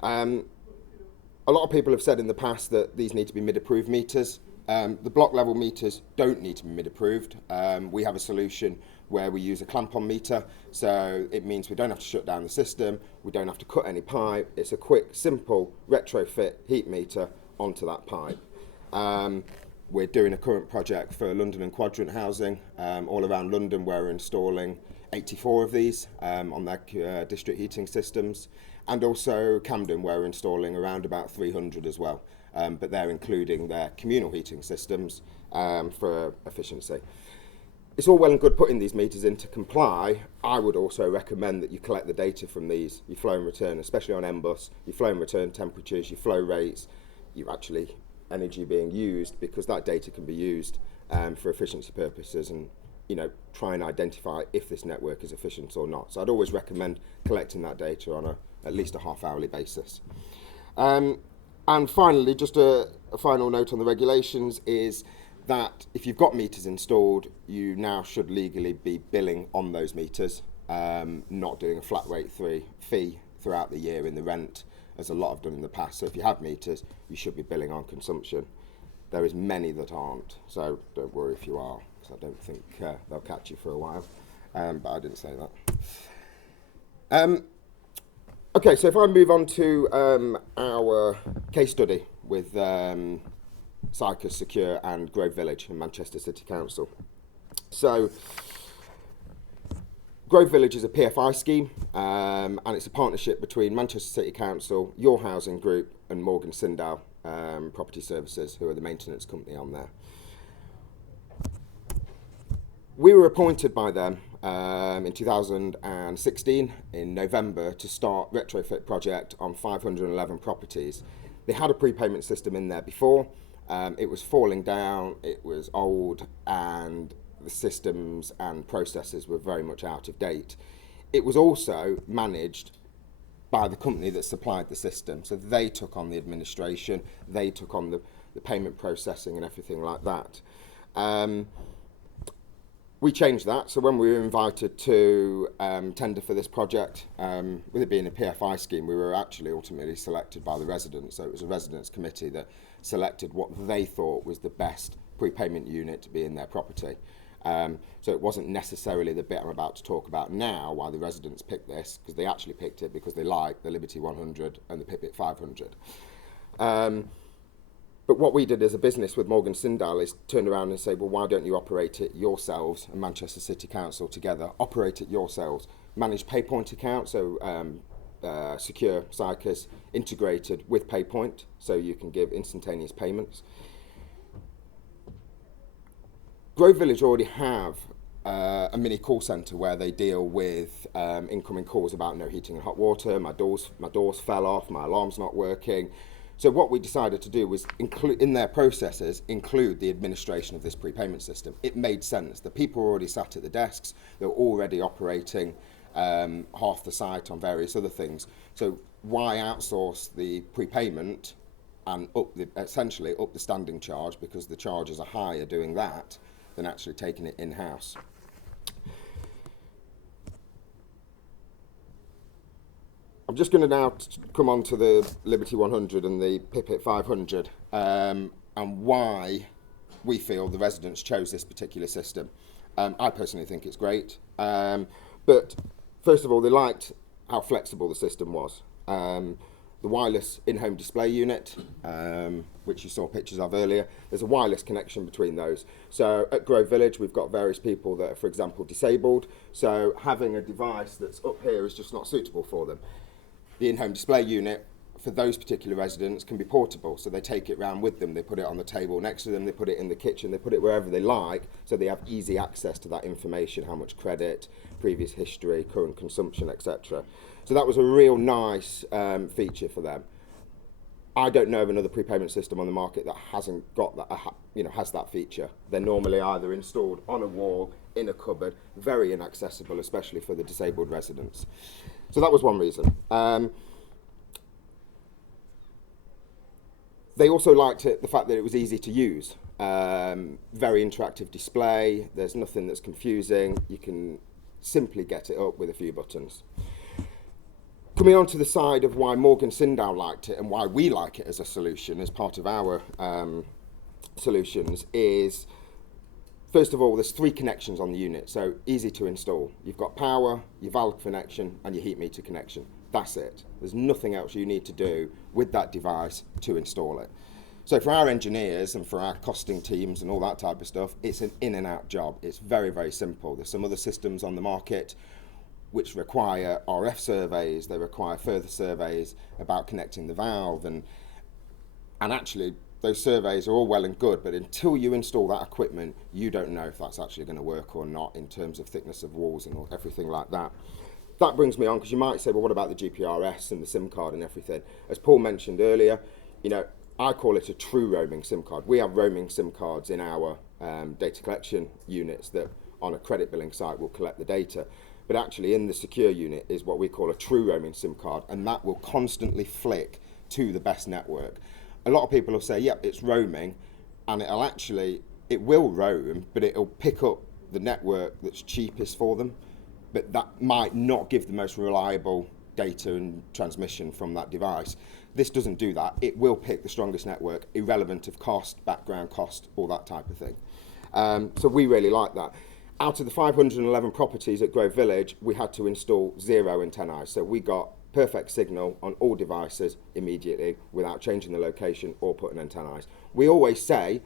A lot of people have said in the past that these need to be mid-approved meters. The block level meters don't need to be mid-approved. We have a solution where we use a clamp-on meter, so it means we don't have to shut down the system, we don't have to cut any pipe. It's a quick, simple retrofit heat meter onto that pipe. We're doing a current project for London and Quadrant Housing all around London, where we're installing 84 of these on their district heating systems, and also Camden, where we're installing around about 300 as well, but they're including their communal heating systems for efficiency. It's all well and good putting these meters in to comply. I would also recommend that you collect the data from these, your flow and return, especially on MBUS, your flow and return temperatures, your flow rates, your actually energy being used, because that data can be used for efficiency purposes, and try and identify if this network is efficient or not. So I'd always recommend collecting that data on at least a half-hourly basis. And finally, just a final note on the regulations is that if you've got meters installed, you now should legally be billing on those meters, not doing a flat rate fee throughout the year in the rent, as a lot have done in the past. So if you have meters, you should be billing on consumption. There is many that aren't, so don't worry if you are, because I don't think they'll catch you for a while, but I didn't say that. Okay, so if I move on to our case study with Sycus Secure and Grove Village in Manchester City Council. So Grove Village is a PFI scheme, and it's a partnership between Manchester City Council, Your Housing Group and Morgan Sindall Property Services, who are the maintenance company on there. We were appointed by them in 2016 in November to start retrofit project on 511 properties. They had a prepayment system in there before. It was falling down, it was old, and the systems and processes were very much out of date. It was also managed by the company that supplied the system, so they took on the administration, they took on the payment processing and everything like that. We changed that, so when we were invited to tender for this project, with it being a PFI scheme, we were actually ultimately selected by the residents, so it was a residents committee that selected what they thought was the best prepayment unit to be in their property. So it wasn't necessarily the bit I'm about to talk about now why the residents picked this, because they actually picked it because they like the Liberty 100 and the Pipit 500. But what we did as a business with Morgan Sindall is turn around and say, well, why don't you operate it yourselves, and Manchester City Council together, operate it yourselves, manage PayPoint accounts, so secure Sycus integrated with PayPoint, so you can give instantaneous payments. Grove Village already have a mini call centre where they deal with incoming calls about no heating and hot water, my doors fell off, my alarm's not working. So what we decided to do was include in their processes, include the administration of this prepayment system. It made sense. The people were already sat at the desks, they were already operating half the site on various other things. So why outsource the prepayment and essentially up the standing charge, because the charges are higher doing that than actually taking it in-house. I'm just going to now come on to the Liberty 100 and the Pipit 500 and why we feel the residents chose this particular system. I personally think it's great, but first of all, they liked how flexible the system was. The wireless in-home display unit, which you saw pictures of earlier, there's a wireless connection between those. So at Grove Village, we've got various people that are, for example, disabled, so having a device that's up here is just not suitable for them. The in-home display unit for those particular residents can be portable, so they take it round with them, they put it on the table next to them, they put it in the kitchen, they put it wherever they like, so they have easy access to that information, how much credit, previous history, current consumption, etc. So that was a real nice feature for them. I don't know of another prepayment system on the market that hasn't got that, has that feature. They're normally either installed on a wall, in a cupboard, very inaccessible, especially for the disabled residents. So that was one reason. They also liked the fact that it was easy to use. Very interactive display, there's nothing that's confusing, you can simply get it up with a few buttons. Coming on to the side of why Morgan Sindall liked it and why we like it as a solution, as part of our solutions, is first of all, there's 3 connections on the unit, so easy to install. You've got power, your valve connection, and your heat meter connection. That's it. There's nothing else you need to do with that device to install it. So for our engineers and for our costing teams and all that type of stuff, it's an in and out job. It's very, very simple. There's some other systems on the market which require RF surveys, they require further surveys about connecting the valve, and actually those surveys are all well and good, but until you install that equipment, you don't know if that's actually going to work or not in terms of thickness of walls and everything like that. That brings me on, because you might say, well, what about the GPRS and the SIM card and everything? As Paul mentioned earlier, I call it a true roaming SIM card. We have roaming SIM cards in our data collection units that on a credit billing site will collect the data. But actually in the secure unit is what we call a true roaming SIM card, and that will constantly flick to the best network. A lot of people will say, yep, it's roaming, and it will roam, but it'll pick up the network that's cheapest for them, but that might not give the most reliable data and transmission from that device. This doesn't do that. It will pick the strongest network, irrelevant of cost, background cost, all that type of thing. So we really like that. Out of the 511 properties at Grove Village, we had to install 0 antennae. So we got perfect signal on all devices immediately without changing the location or putting antennae. We always say,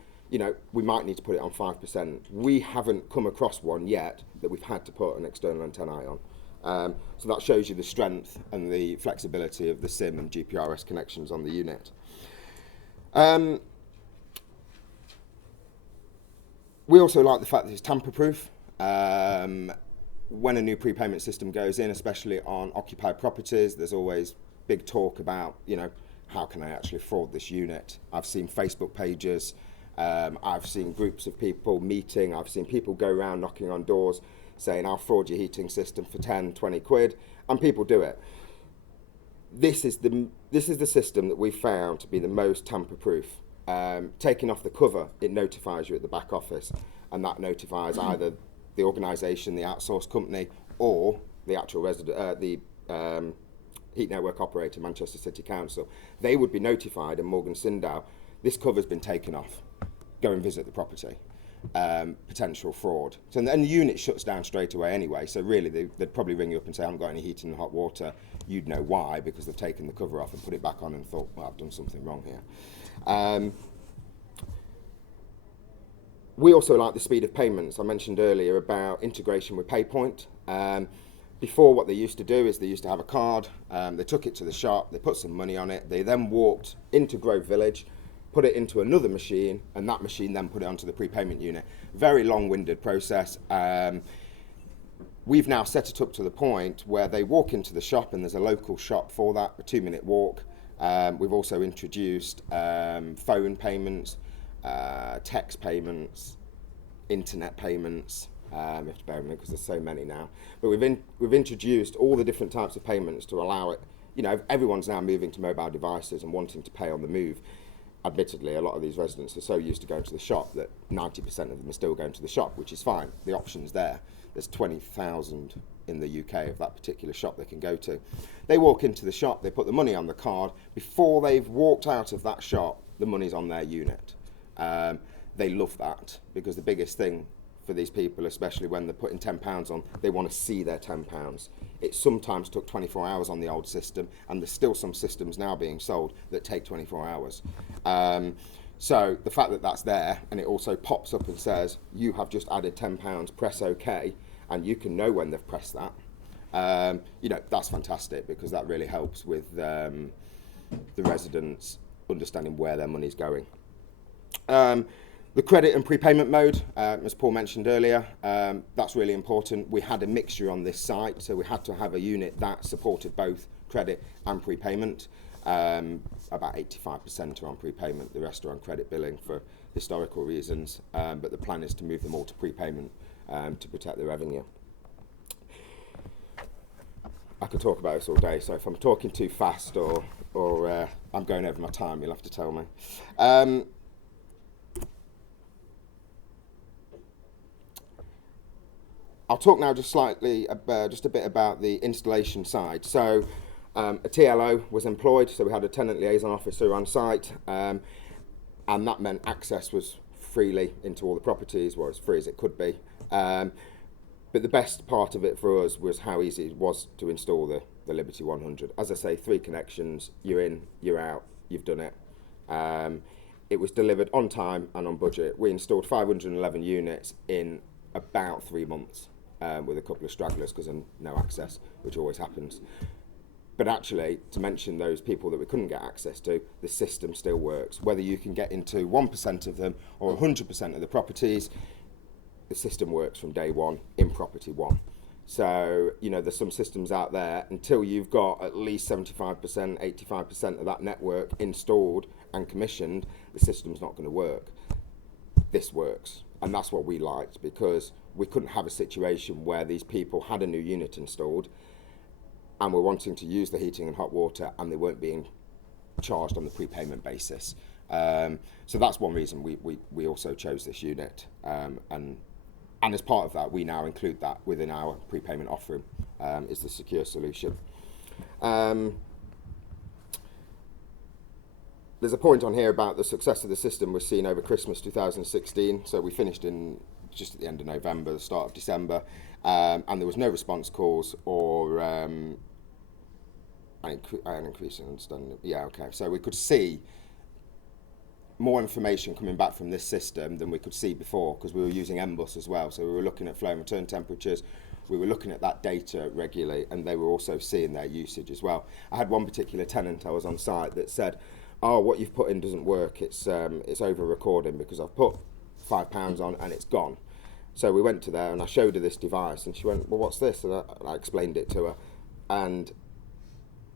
we might need to put it on 5%. We haven't come across one yet that we've had to put an external antennae on. So that shows you the strength and the flexibility of the SIM and GPRS connections on the unit. We also like the fact that it's tamper-proof. When a new prepayment system goes in, especially on occupied properties, there's always big talk about, how can I actually fraud this unit? I've seen Facebook pages, I've seen groups of people meeting, I've seen people go around knocking on doors saying, I'll fraud your heating system for 10, 20 quid, and people do it. This is the system that we found to be the most tamper-proof. Taking off the cover, it notifies you at the back office, and that notifies either the organisation, the outsourced company, or the actual heat network operator, Manchester City Council. They would be notified, and Morgan Sindall, this cover's been taken off. Go and visit the property. potential fraud. So, and the unit shuts down straight away anyway, so really they'd probably ring you up and say, I haven't got any heating and hot water. You'd know why, because they've taken the cover off and put it back on and thought, well, I've done something wrong here. We also like the speed of payments. I mentioned earlier about integration with PayPoint. Before, what they used to do is they used to have a card, they took it to the shop, they put some money on it, they then walked into Grove Village, put it into another machine, and that machine then put it onto the prepayment unit. Very long-winded process. We've now set it up to the point where they walk into the shop, and there's a local shop for that, a 2-minute walk. We've also introduced phone payments, text payments, internet payments. You have to bear with me because there's so many now. But we've introduced all the different types of payments to allow it. You know, everyone's now moving to mobile devices and wanting to pay on the move. Admittedly, a lot of these residents are so used to going to the shop that 90% of them are still going to the shop, which is fine. The option's there. There's 20,000 in the UK of that particular shop they can go to. They walk into the shop, they put the money on the card. Before they've walked out of that shop, the money's on their unit. They love that, because the biggest thing for these people, especially when they're putting £10 on, they want to see their £10. It sometimes took 24 hours on the old system, and there's still some systems now being sold that take 24 hours. So the fact that that's there, and it also pops up and says, you have just added £10, press OK, and you can know when they've pressed that, you know, that's fantastic, because that really helps with the residents understanding where their money's going. The credit and prepayment mode, as Paul mentioned earlier, that's really important. We had a mixture on this site, so we had to have a unit that supported both credit and prepayment. About 85% are on prepayment, the rest are on credit billing for historical reasons, but the plan is to move them all to prepayment to protect the revenue. I could talk about this all day, so if I'm talking too fast or I'm going over my time, you'll have to tell me. I'll talk now just slightly, just a bit about the installation side. So a TLO was employed, so we had a tenant liaison officer on site, and that meant access was freely into all the properties, well, as free as it could be. But the best part of it for us was how easy it was to install the Liberty 100. As I say, 3 connections, you're in, you're out, you've done it. It was delivered on time and on budget. We installed 511 units in about 3 months. With a couple of stragglers because of no access, which always happens. But actually, to mention those people that we couldn't get access to, the system still works. Whether you can get into 1% of them or 100% of the properties, the system works from day one in property one. So, you know, there's some systems out there, until you've got at least 75%, 85% of that network installed and commissioned, the system's not going to work. This works, and that's what we liked, because we couldn't have a situation where these people had a new unit installed and were wanting to use the heating and hot water and they weren't being charged on the prepayment basis. So that's one reason we also chose this unit, and as part of that we now include that within our prepayment offering, is the secure solution. There's a point on here about the success of the system was seen over Christmas 2016. So we finished in just at the end of November, the start of December, and there was no response calls or an increase in understanding. Yeah, okay. So we could see more information coming back from this system than we could see before, because we were using MBus as well. So we were looking at flow and return temperatures. We were looking at that data regularly, and they were also seeing their usage as well. I had one particular tenant I was on site that said, oh, what you've put in doesn't work, it's over recording because I've put £5 on and it's gone. So we went to there and I showed her this device and she went, well, what's this? And I explained it to her, and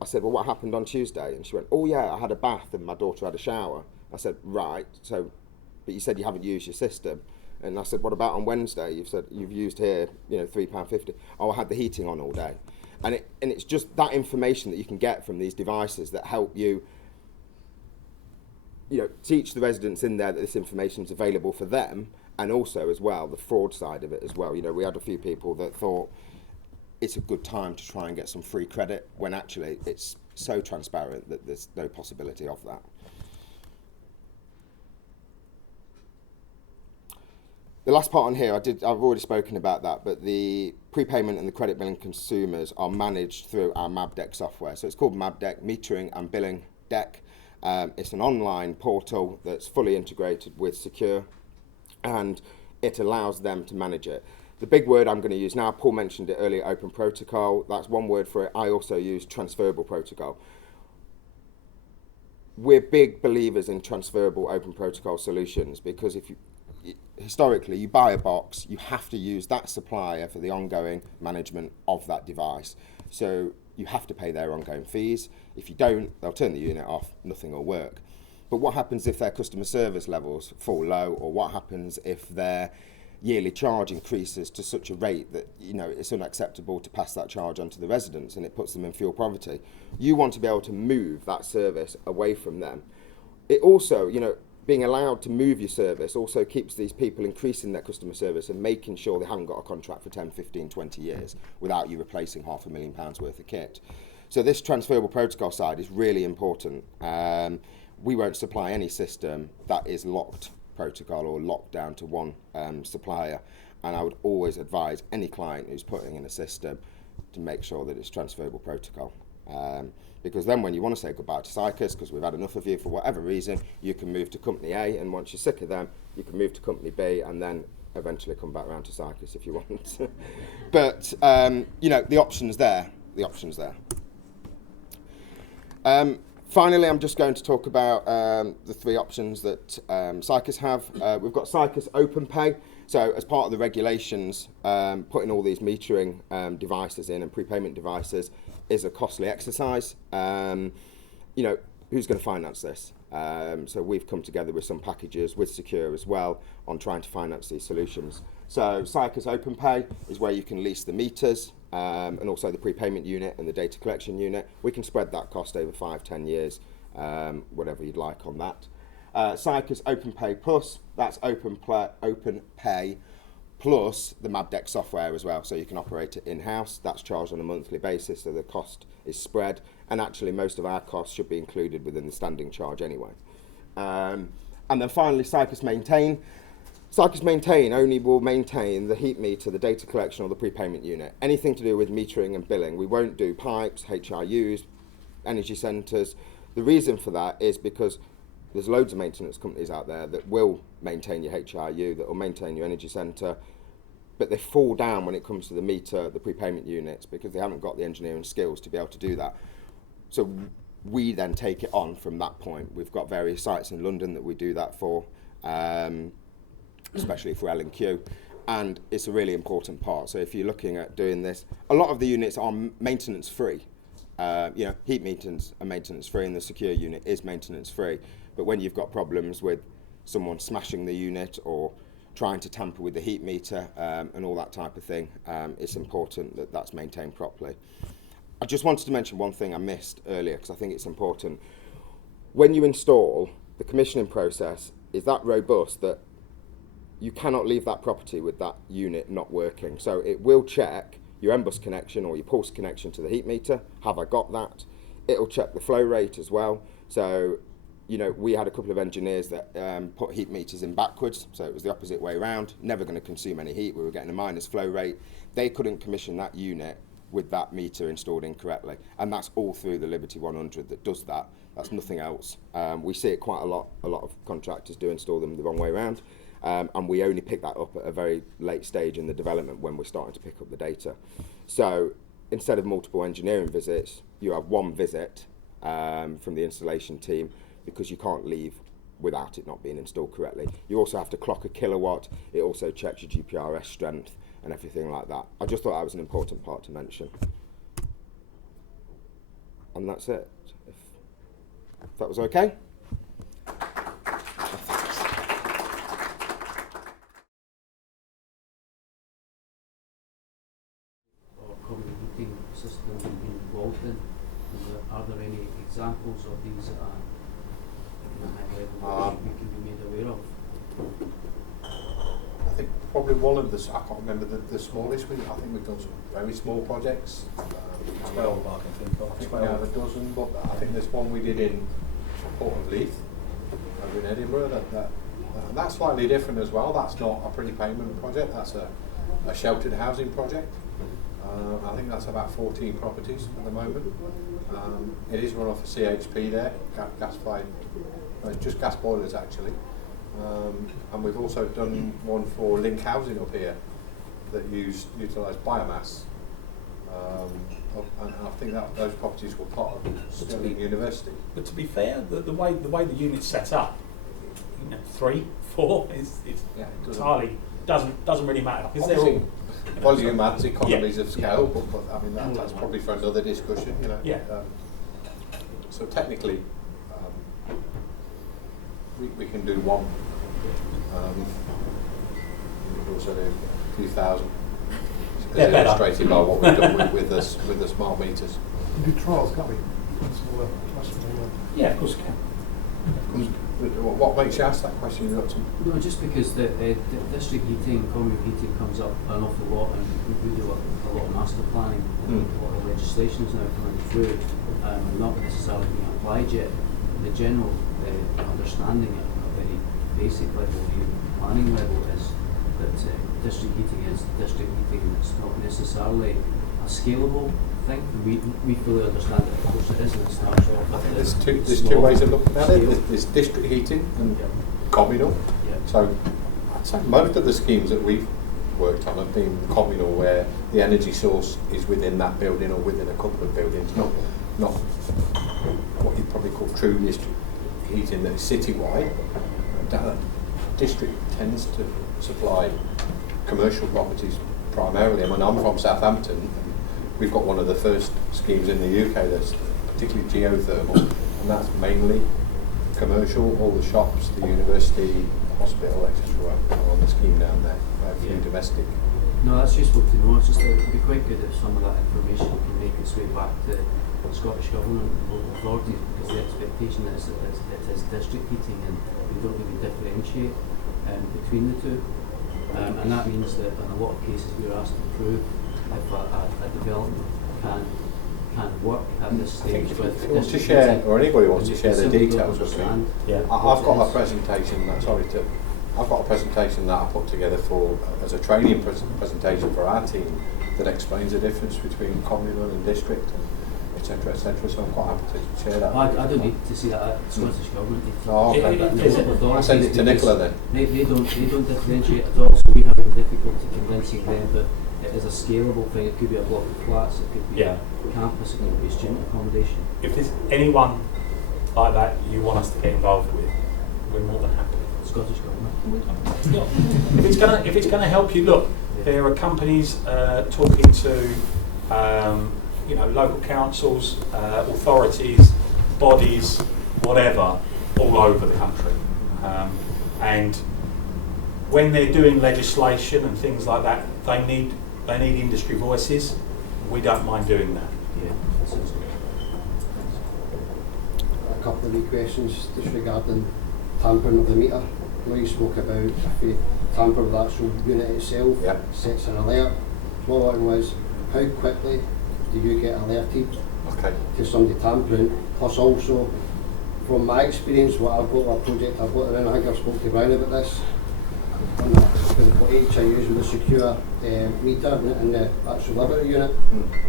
I said, well, what happened on Tuesday? And she went, oh yeah, I had a bath and my daughter had a shower. I said, right, so, but you said you haven't used your system. And I said, what about on Wednesday? You've said you've used here, you know, £3.50. Oh, I had the heating on all day. And it's just that information that you can get from these devices that help you, you know, teach the residents in there that this information is available for them, and also as well the fraud side of it as well. You know, we had a few people that thought it's a good time to try and get some free credit, when actually it's so transparent that there's no possibility of that. The last part on here, I've already spoken about that, but the prepayment and the credit billing consumers are managed through our Mabdeck software. So it's called Mabdeck, Metering and Billing Deck. It's an online portal that's fully integrated with Secure, and it allows them to manage it. The big word I'm going to use now, Paul mentioned it earlier, open protocol. That's one word for it. I also use transferable protocol. We're big believers in transferable open protocol solutions, because if you historically you buy a box, you have to use that supplier for the ongoing management of that device. So you have to pay their ongoing fees. If you don't, they'll turn the unit off, nothing will work. But what happens if their customer service levels fall low, or what happens if their yearly charge increases to such a rate that, you know, it's unacceptable to pass that charge on to the residents and it puts them in fuel poverty? You want to be able to move that service away from them. It also, you know, being allowed to move your service also keeps these people increasing their customer service and making sure they haven't got a contract for 10, 15, 20 years without you replacing £500,000 worth of kit. So this transferable protocol side is really important. We won't supply any system that is locked protocol or locked down to one supplier, and I would always advise any client who's putting in a system to make sure that it's transferable protocol. Because then when you want to say goodbye to Sycus, because we've had enough of you for whatever reason, you can move to company A, and once you're sick of them, you can move to company B, and then eventually come back round to Sycus if you want. But, you know, the option's there. The option's there. Finally, I'm just going to talk about the three options that Sycus have. We've got Sycus OpenPay. So as part of the regulations, putting all these metering devices in and prepayment devices is a costly exercise. You know, who's going to finance this? So we've come together with some packages with Secure as well on trying to finance these solutions. So Sycus OpenPay is where you can lease the meters and also the prepayment unit and the data collection unit. We can spread that cost over 5-10 years, whatever you'd like on that. Sycus OpenPay Plus, that's OpenPay plus the Mabdeck software as well, so you can operate it in-house. That's charged on a monthly basis, so the cost is spread, and actually most of our costs should be included within the standing charge anyway. And then finally, Sycus Maintain. Sycus Maintain only will maintain the heat meter, the data collection, or the prepayment unit. Anything to do with metering and billing. We won't do pipes, HRUs, energy centres. The reason for that is because there's loads of maintenance companies out there that will maintain your HRU, that will maintain your energy centre, but they fall down when it comes to the meter, the prepayment units, because they haven't got the engineering skills to be able to do that. So we then take it on from that point. We've got various sites in London that we do that for, especially for L&Q, and it's a really important part. So if you're looking at doing this, a lot of the units are maintenance free. You know, heat meters are maintenance free, and the Secure unit is maintenance free. But when you've got problems with someone smashing the unit or trying to tamper with the heat meter and all that type of thing, it's important that that's maintained properly. I just wanted to mention one thing I missed earlier, because I think it's important. When you install, the commissioning process is that robust that you cannot leave that property with that unit not working. So it will check your M-bus connection or your pulse connection to the heat meter. Have I got that? It'll check the flow rate as well. So, you know, we had a couple of engineers that put heat meters in backwards, so it was the opposite way around, never going to consume any heat. We were getting a minus flow rate. They couldn't commission that unit with that meter installed incorrectly, and that's all through the Liberty 100 that does that. That's nothing else. We see it quite a lot of contractors do install them the wrong way around, and we only pick that up at a very late stage in the development when we're starting to pick up the data. So instead of multiple engineering visits, you have one visit from the installation team, because you can't leave without it not being installed correctly. You also have to clock a kilowatt. It also checks your GPRS strength and everything like that. I just thought that was an important part to mention. And that's it. If that was okay? Or common heating system you've been involved in? Are there any examples of these that are high level we can be made aware of? I think probably one of the, I can't remember the smallest, I think we've done some very small projects. 12 I can think of. I think we have a dozen, but I think there's one we did in Port of Leith over in Edinburgh that That's slightly different as well. That's not a prepayment project, that's a sheltered housing project. I think that's about 14 properties at the moment. It is run off a CHP there, gas-fired, just gas boilers actually. And we've also done one for Link Housing up here that utilise biomass. And I think that those properties were part of Stirling University. But to be fair, the way the unit's set up, 3, 4 is Yeah, it entirely doesn't really matter because they're obviously all volume adds economies of Yeah. scale, but I mean that's probably for another discussion, you know. Yeah. So technically, we can do one. We could also do a few thousand. They're As better. illustrated by what we've done with the smart meters. Do trials, can't we? Smaller, much smaller. Yeah, of course it can. What makes you ask that question, Upton? No, just because the district heating, common heating comes up an awful lot, and we do a lot of master planning, and a lot of legislation is now coming through, not necessarily being applied yet. The general understanding at a very basic level, even planning level, is that district heating is district heating, and it's not necessarily a scalable thing. We fully understand that, of course, it is, and it starts off. I think at there's small two ways of looking at it. scale. There's district heating and Yep. communal. Yep. So I'd say most of the schemes that we've worked on have been communal, where the energy source is within that building or within a couple of buildings, not what you'd probably call true district heating that is citywide. District tends to supply commercial properties primarily. I mean, I'm from Southampton, and we've got one of the first schemes in the UK that's particularly geothermal, and that's mainly commercial. All the shops, the university, hospital, etc. are on the scheme down there. A few Yeah. domestic. No, that's useful to know. It's just that it would be quite good if some of that information can make its way back to the Scottish Government and local authorities, because the expectation is that it is district heating, and we don't really differentiate between the two. And that means that in a lot of cases we're asked to prove if a development can work at this I think stage. if with you want to district share, heating, or anybody wants and to they share the simply don't details with me, understand Yeah. I've got what a it is. presentation. I've got a presentation that I put together for as a training presentation for our team that explains the difference between communal and district, and etc. etc. So I'm quite happy to share that. I don't need to see that at Scottish Government. Oh, okay. I'll send it to Nicola then. They don't differentiate at all, so we have difficulty convincing them that it is a scalable thing. It could be a block of flats, it could be Yeah. a campus, it could be student accommodation. If there's anyone like that you want us to get involved with, we're more than happy. Scottish Government. If it's gonna help you, look, there are companies talking to local councils, authorities, bodies, whatever, all over the country, and when they're doing legislation and things like that, they need industry voices. We don't mind doing that. Yeah, that sounds good. A couple of wee questions just regarding tampering of the meter. I know you spoke about if you tamper with the actual unit itself, Yeah. sets an alert. My one was, how quickly do you get alerted Okay. to somebody tampering? Plus also, from my experience, what I've got with a project I've got around, I think I've spoken to Brian about this, on what HIUs with a secure meter in the actual Liberty unit.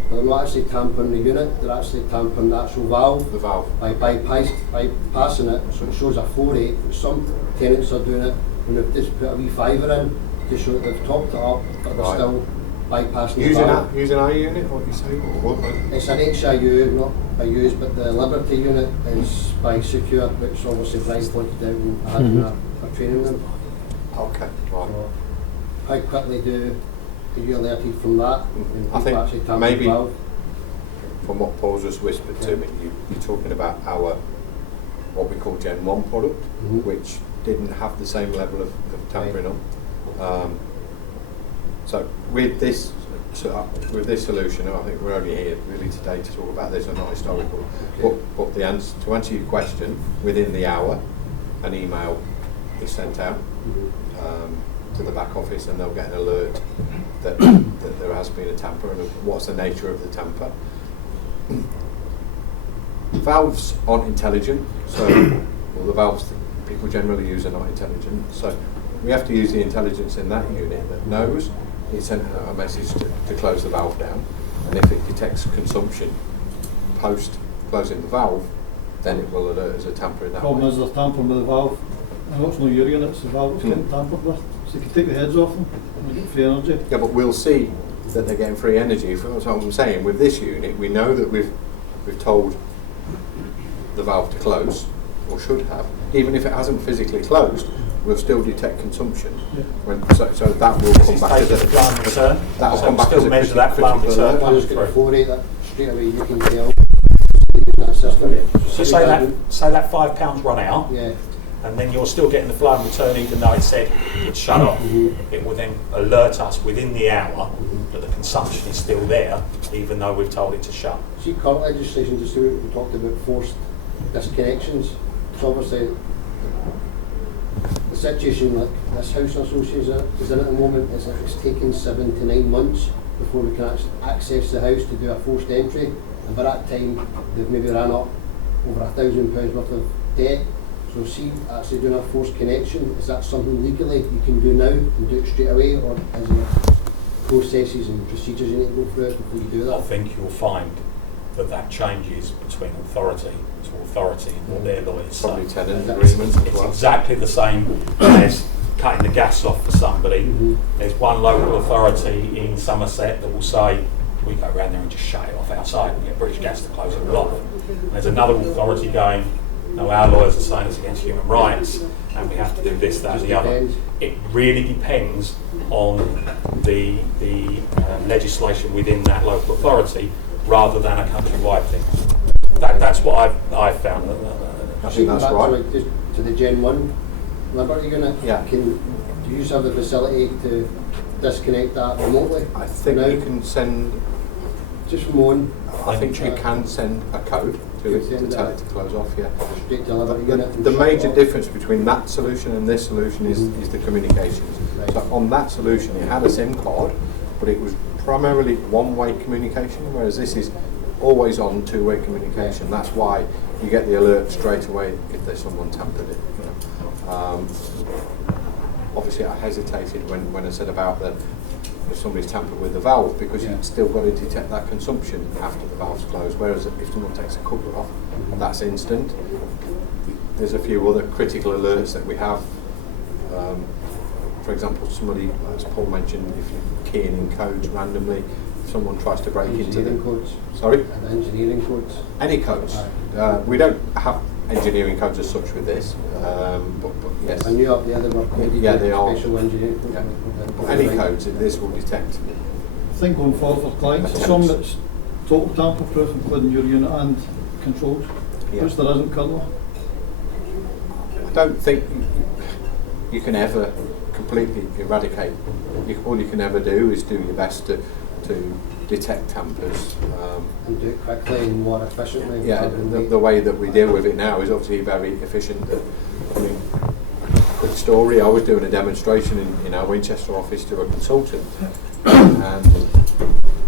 But they're not actually tampering the unit, they're actually tampering the actual valve. The valve. By bypassing it, so it shows a flow rate. Some tenants are doing it when they've just put a wee fiver in to show that they've topped it up, but they're Right. still bypassing the Using valve. using our unit, what you say? It's an HIU, not by use, but the Liberty unit is by secure, which obviously Brian pointed out when I had in a training room. Okay. Right. So how quickly do you alerted from that? When I people think actually tamper maybe- the valve? From what Paul's just whispered to me, you're talking about our what we call Gen 1 product, Mhm. which didn't have the same level of tampering on. So with this solution, I think we're only here really today to talk about this and not historical. Okay. But the answer, to answer your question, within the hour, an email is sent out to the back office, and they'll get an alert that there has been a tamper and what's the nature of the tamper. Valves aren't intelligent, so the valves people generally use are not intelligent. So we have to use the intelligence in that unit that knows it sent out a message to close the valve down, and if it detects consumption post closing the valve, then it will alert as a tamper in that Problem way. is they're tampering with the valve. I know it's not your unit, it's the valve that's getting tampered with. So you can take the heads off them and you get free energy. Yeah, but we'll see that they're getting free energy. That's what I'm saying. With this unit, we know that we've told the valve to close, or should have. Even if it hasn't physically closed, we'll still detect consumption. Yeah. So that will come back as a flow and return. that will So come we'll back still as a measure that flow and critical return. alert. One's got the Through. flow rate, that straight away you can tell that system. So say that £5 run out, Yeah. and then you're still getting the flow and return even though it said it's shut off. It will then alert us within the hour that the consumption is still there, even though we've told it to shut. See, current legislation, just we talked about forced disconnections. So obviously, the situation like this housing association is in at the moment is that it's taken 7 to 9 months before we can access the house to do a forced entry, and by that time they've maybe ran up over £1,000 worth of debt. So see, actually doing a forced connection, is that something legally you can do now and do it straight away, or is there processes and procedures you need to go through before you do I that? think you'll find that changes between authority to authority and what their lawyers say. Probably tenant That's- agreements as It's well. exactly the same as cutting the gas off for somebody. Mhm. There's one local authority in Somerset that will say, we go around there and just shut it off outside and get British Gas to close it all off. And there's another authority going, no, our lawyers are saying it's against human rights and we have to do this, that and the other. Depends. It really depends on the legislation within that local authority rather than a countrywide thing. That's what I've found. I think that's Back right. To, like, just to the Gen 1 Liberty unit, Yeah. do you have the facility to disconnect that remotely? I think now? you can send. Just from one I think you can send a code to it to tell it to close off. Yeah. straight to Liberty unit? and The shut it major off? difference between that solution and this solution is the communications. Right. So on that solution, it had a SIM card, but it was primarily one-way communication, whereas this is always on two-way communication. That's why you get the alert straight away if there's someone tampered it. You know. Obviously, I hesitated when I said about if somebody's tampered with the valve, because Yeah. you've still got to detect that consumption after the valve's closed, whereas if someone takes a cover off, that's instant. There's a few other critical alerts that we have. For example, somebody, as Paul mentioned, if you're keying in codes randomly, if someone tries to break into Engineering them. codes. Sorry? And engineering codes. Any codes. We don't have engineering codes as such with this, but yes. I knew up there they were Yeah, they are. special engineering codes. Yeah. Any codes, this will detect. I think going forward for clients, there's some that's total tamper proof, including your unit and controls, Yeah. which there isn't currently. I don't think you can ever completely eradicate. All you can ever do is do your best to detect tampers. And do it quickly and more efficiently. Yeah, rather than wait. the way that we deal with it now is obviously very efficient. I mean, quick story, I was doing a demonstration in our Winchester office to a consultant, and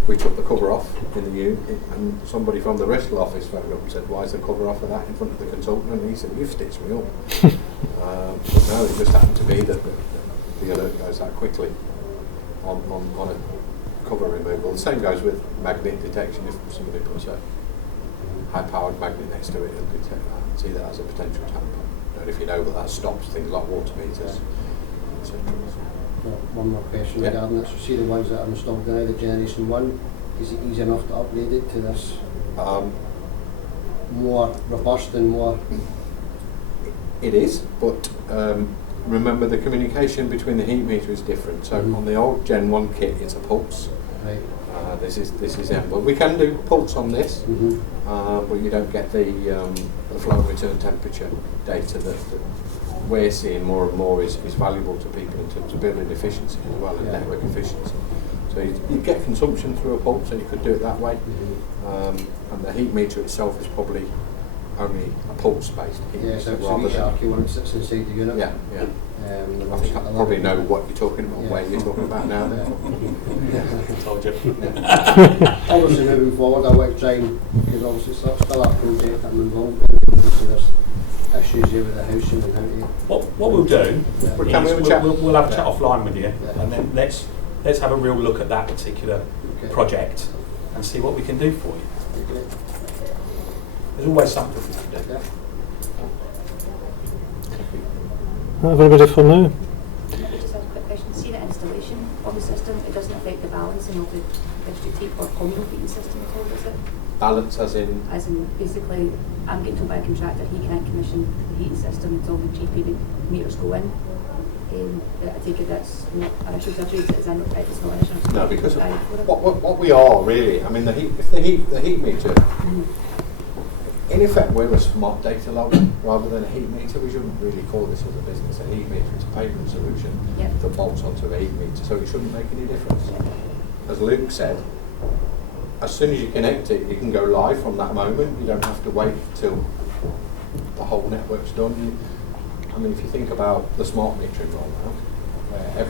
we took the cover off in the unit, and somebody from the Bristol office phoned up and said, why is the cover off of that in front of the consultant? And he said, you've stitched me up. But no, it just happened to be that the alert goes that quickly on a cover removal. The same goes with magnet detection. If somebody puts a high-powered magnet next to it, it'll detect that and see that as a potential tamper. And if you know that stops things like water meters, etc. One more question Yeah. regarding this. So see the ones that are installed now, the Generation 1, is it easy enough to upgrade it to this more robust and more... It is, but remember the communication between the heat meter is different. So on the old Gen 1 kit, it's a pulse. Right. This is M. But we can do pulse on this, but you don't get the flow and return temperature data that we're seeing more and more is valuable to people in terms of building efficiency as well and Yeah. network efficiency. So you get consumption through a pulse, and you could do it that way. And the heat meter itself is probably only a pulse-based heat Yeah, meter so it's a rather wee than. sharky one that sits inside the unit. Yeah, yeah. The I ones think that I are probably little- know what you're talking about, Yeah. where you're talking about now. Told you. Obviously moving forward I want to try and, because obviously it's still a project that I'm involved in, obviously there's issues there with the housing and how to... What we'll do Well, is can we have a chat? we'll have a chat offline with you, Yeah. and then let's have a real look at that particular Okay. project and see what we can do for you. Okay. There's always something we can do. Yeah. Everybody for now? I just have a quick question. See the installation of the system, it doesn't affect the balancing of the district heat or communal heating system at all, does it? Balance as in, As in, basically, I'm getting told by a contractor he can't commission the heating system until the GP meters go in. I take it that's not an issue, because I've raised it as an, it's not an issue. no, because Right, for it. what we are really, I mean, if the heat meter, in effect, we're a smart data logger rather than a heat meter. We shouldn't really call this as a business a heat meter. It's a payment solution Yep. that bolts onto a heat meter, so it shouldn't make any difference. As Luke said, as soon as you connect it, you can go live from that moment. You don't have to wait till the whole network's done. I mean, if you think about the smart metering rollout, where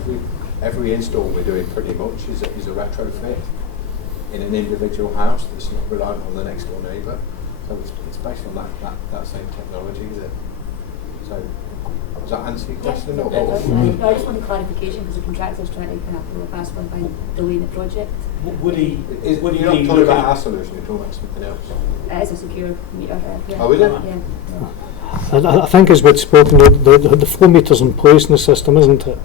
every install we're doing pretty much is a retrofit in an individual house that's not reliant on the next door neighbour. So it's based on that same technology, is it? So does that answer your question? Yeah, Or no, I just wanted clarification because the contractor's trying to kind of pull a fast one by delaying the project. Would he? Would you're he not talking look about at- our solution, you're talking about something else. It is a secure meter. Yeah. Oh, is it? Yeah. I think as we'd spoken, the flow meter's in place in the system, isn't it?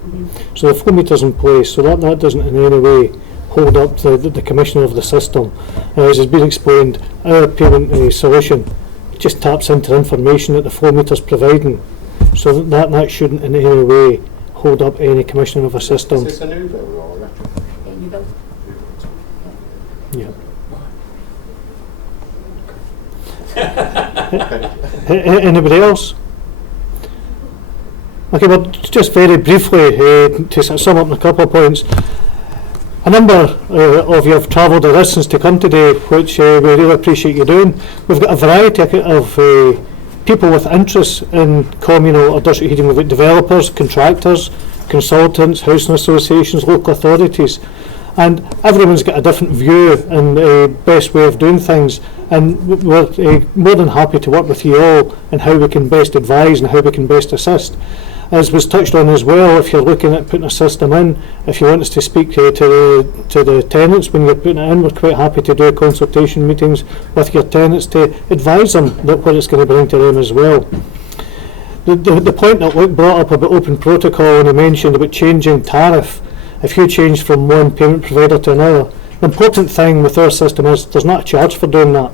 So the flow meter's in place, so that doesn't in any way hold up the commissioning of the system. As has been explained, our payment solution just taps into information that the flow meter's providing, so that shouldn't in any way hold up any commissioning of a Is system. this a new build or a retrofit? New build. Yeah. Anybody else? Okay, well, just very briefly to sum up in a couple of points. A number of you have travelled a distance to come today, which we really appreciate you doing. We've got a variety of people with interests in communal or district heating. We've got developers, contractors, consultants, housing associations, local authorities, and everyone's got a different view and best way of doing things, and we're more than happy to work with you all on how we can best advise and how we can best assist. As was touched on as well, if you're looking at putting a system in, if you want us to speak to the tenants when you're putting it in, we're quite happy to do consultation meetings with your tenants to advise them that what it's going to bring to them as well. The point that Luke brought up about open protocol, and he mentioned about changing tariff, if you change from one payment provider to another, the important thing with our system is there's not a charge for doing that.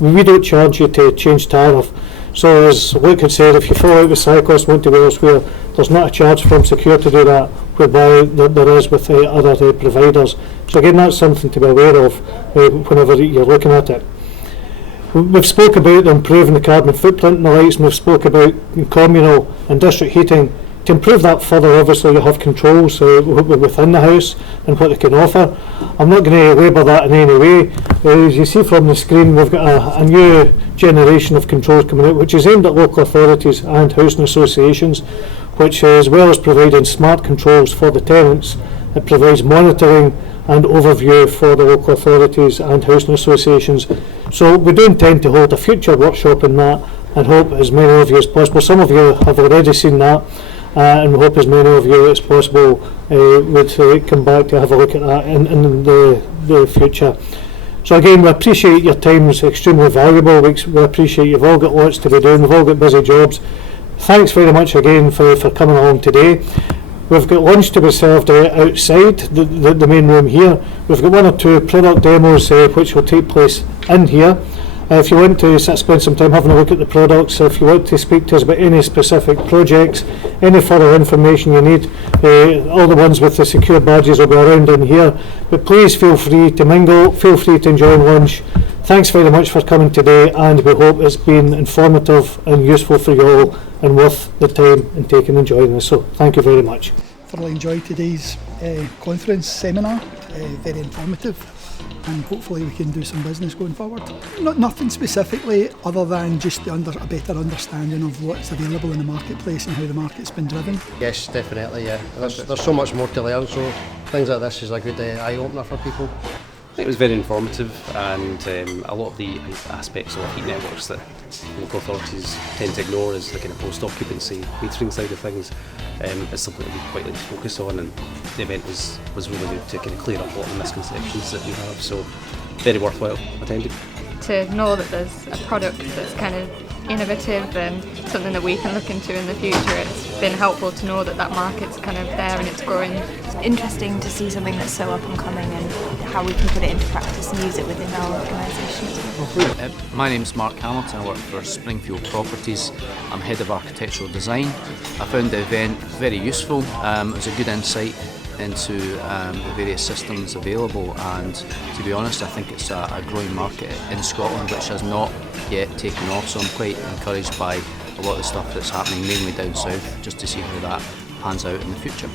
We don't charge you to change tariff. So as Luke had said, if you fall out with Cyclist, want to go elsewhere, there's not a charge from Secure to do that, whereby there is with other providers. So again, that's something to be aware of whenever you're looking at it. We've spoke about improving the carbon footprint and the likes, and we've spoke about communal and district heating. To improve that further, obviously you have controls within the house and what they can offer. I'm not going to labour that in any way. As you see from the screen, we've got a new generation of controls coming out, which is aimed at local authorities and housing associations, which as well as providing smart controls for the tenants, it provides monitoring and overview for the local authorities and housing associations. So we do intend to hold a future workshop on that, and hope as many of you as possible. Some of you have already seen that, and we hope as many of you as possible would come back to have a look at that in the future. So again, we appreciate your time, is extremely valuable. We appreciate you've all got lots to be doing, we've all got busy jobs. Thanks very much again for coming along today. We've got lunch to be served outside the main room here. We've got one or two product demos which will take place in here. If you want to spend some time having a look at the products, if you want to speak to us about any specific projects, any further information you need, all the ones with the secure badges will be around in here. But please feel free to mingle, feel free to enjoy lunch. Thanks very much for coming today, and we hope it's been informative and useful for you all and worth the time and taking and joining us. So thank you very much. Thoroughly enjoyed today's conference seminar, very informative, and hopefully we can do some business going forward. Nothing specifically other than just a better understanding of what's available in the marketplace and how the market's been driven. Yes, definitely, yeah. There's so much more to learn, so things like this is a good eye-opener for people. I think it was very informative, and a lot of the aspects of heat networks that local authorities tend to ignore, is the kind of post-occupancy metering side of things, is something that we quite like to focus on, and the event was really good to kind of clear up a lot of the misconceptions that we have, so very worthwhile attending. To know that there's a product that's kind of innovative and something that we can look into in the future, it's been helpful to know that that market's kind of there and it's growing. It's interesting to see something that's so up and coming and how we can put it into practice and use it within our organisation as well. My name's Mark Hamilton, I work for Springfield Properties. I'm Head of Architectural Design. I found the event very useful. It was a good insight into the various systems available, and to be honest I think it's a growing market in Scotland which has not yet taken off, so I'm quite encouraged by a lot of the stuff that's happening mainly down south, just to see how that pans out in the future.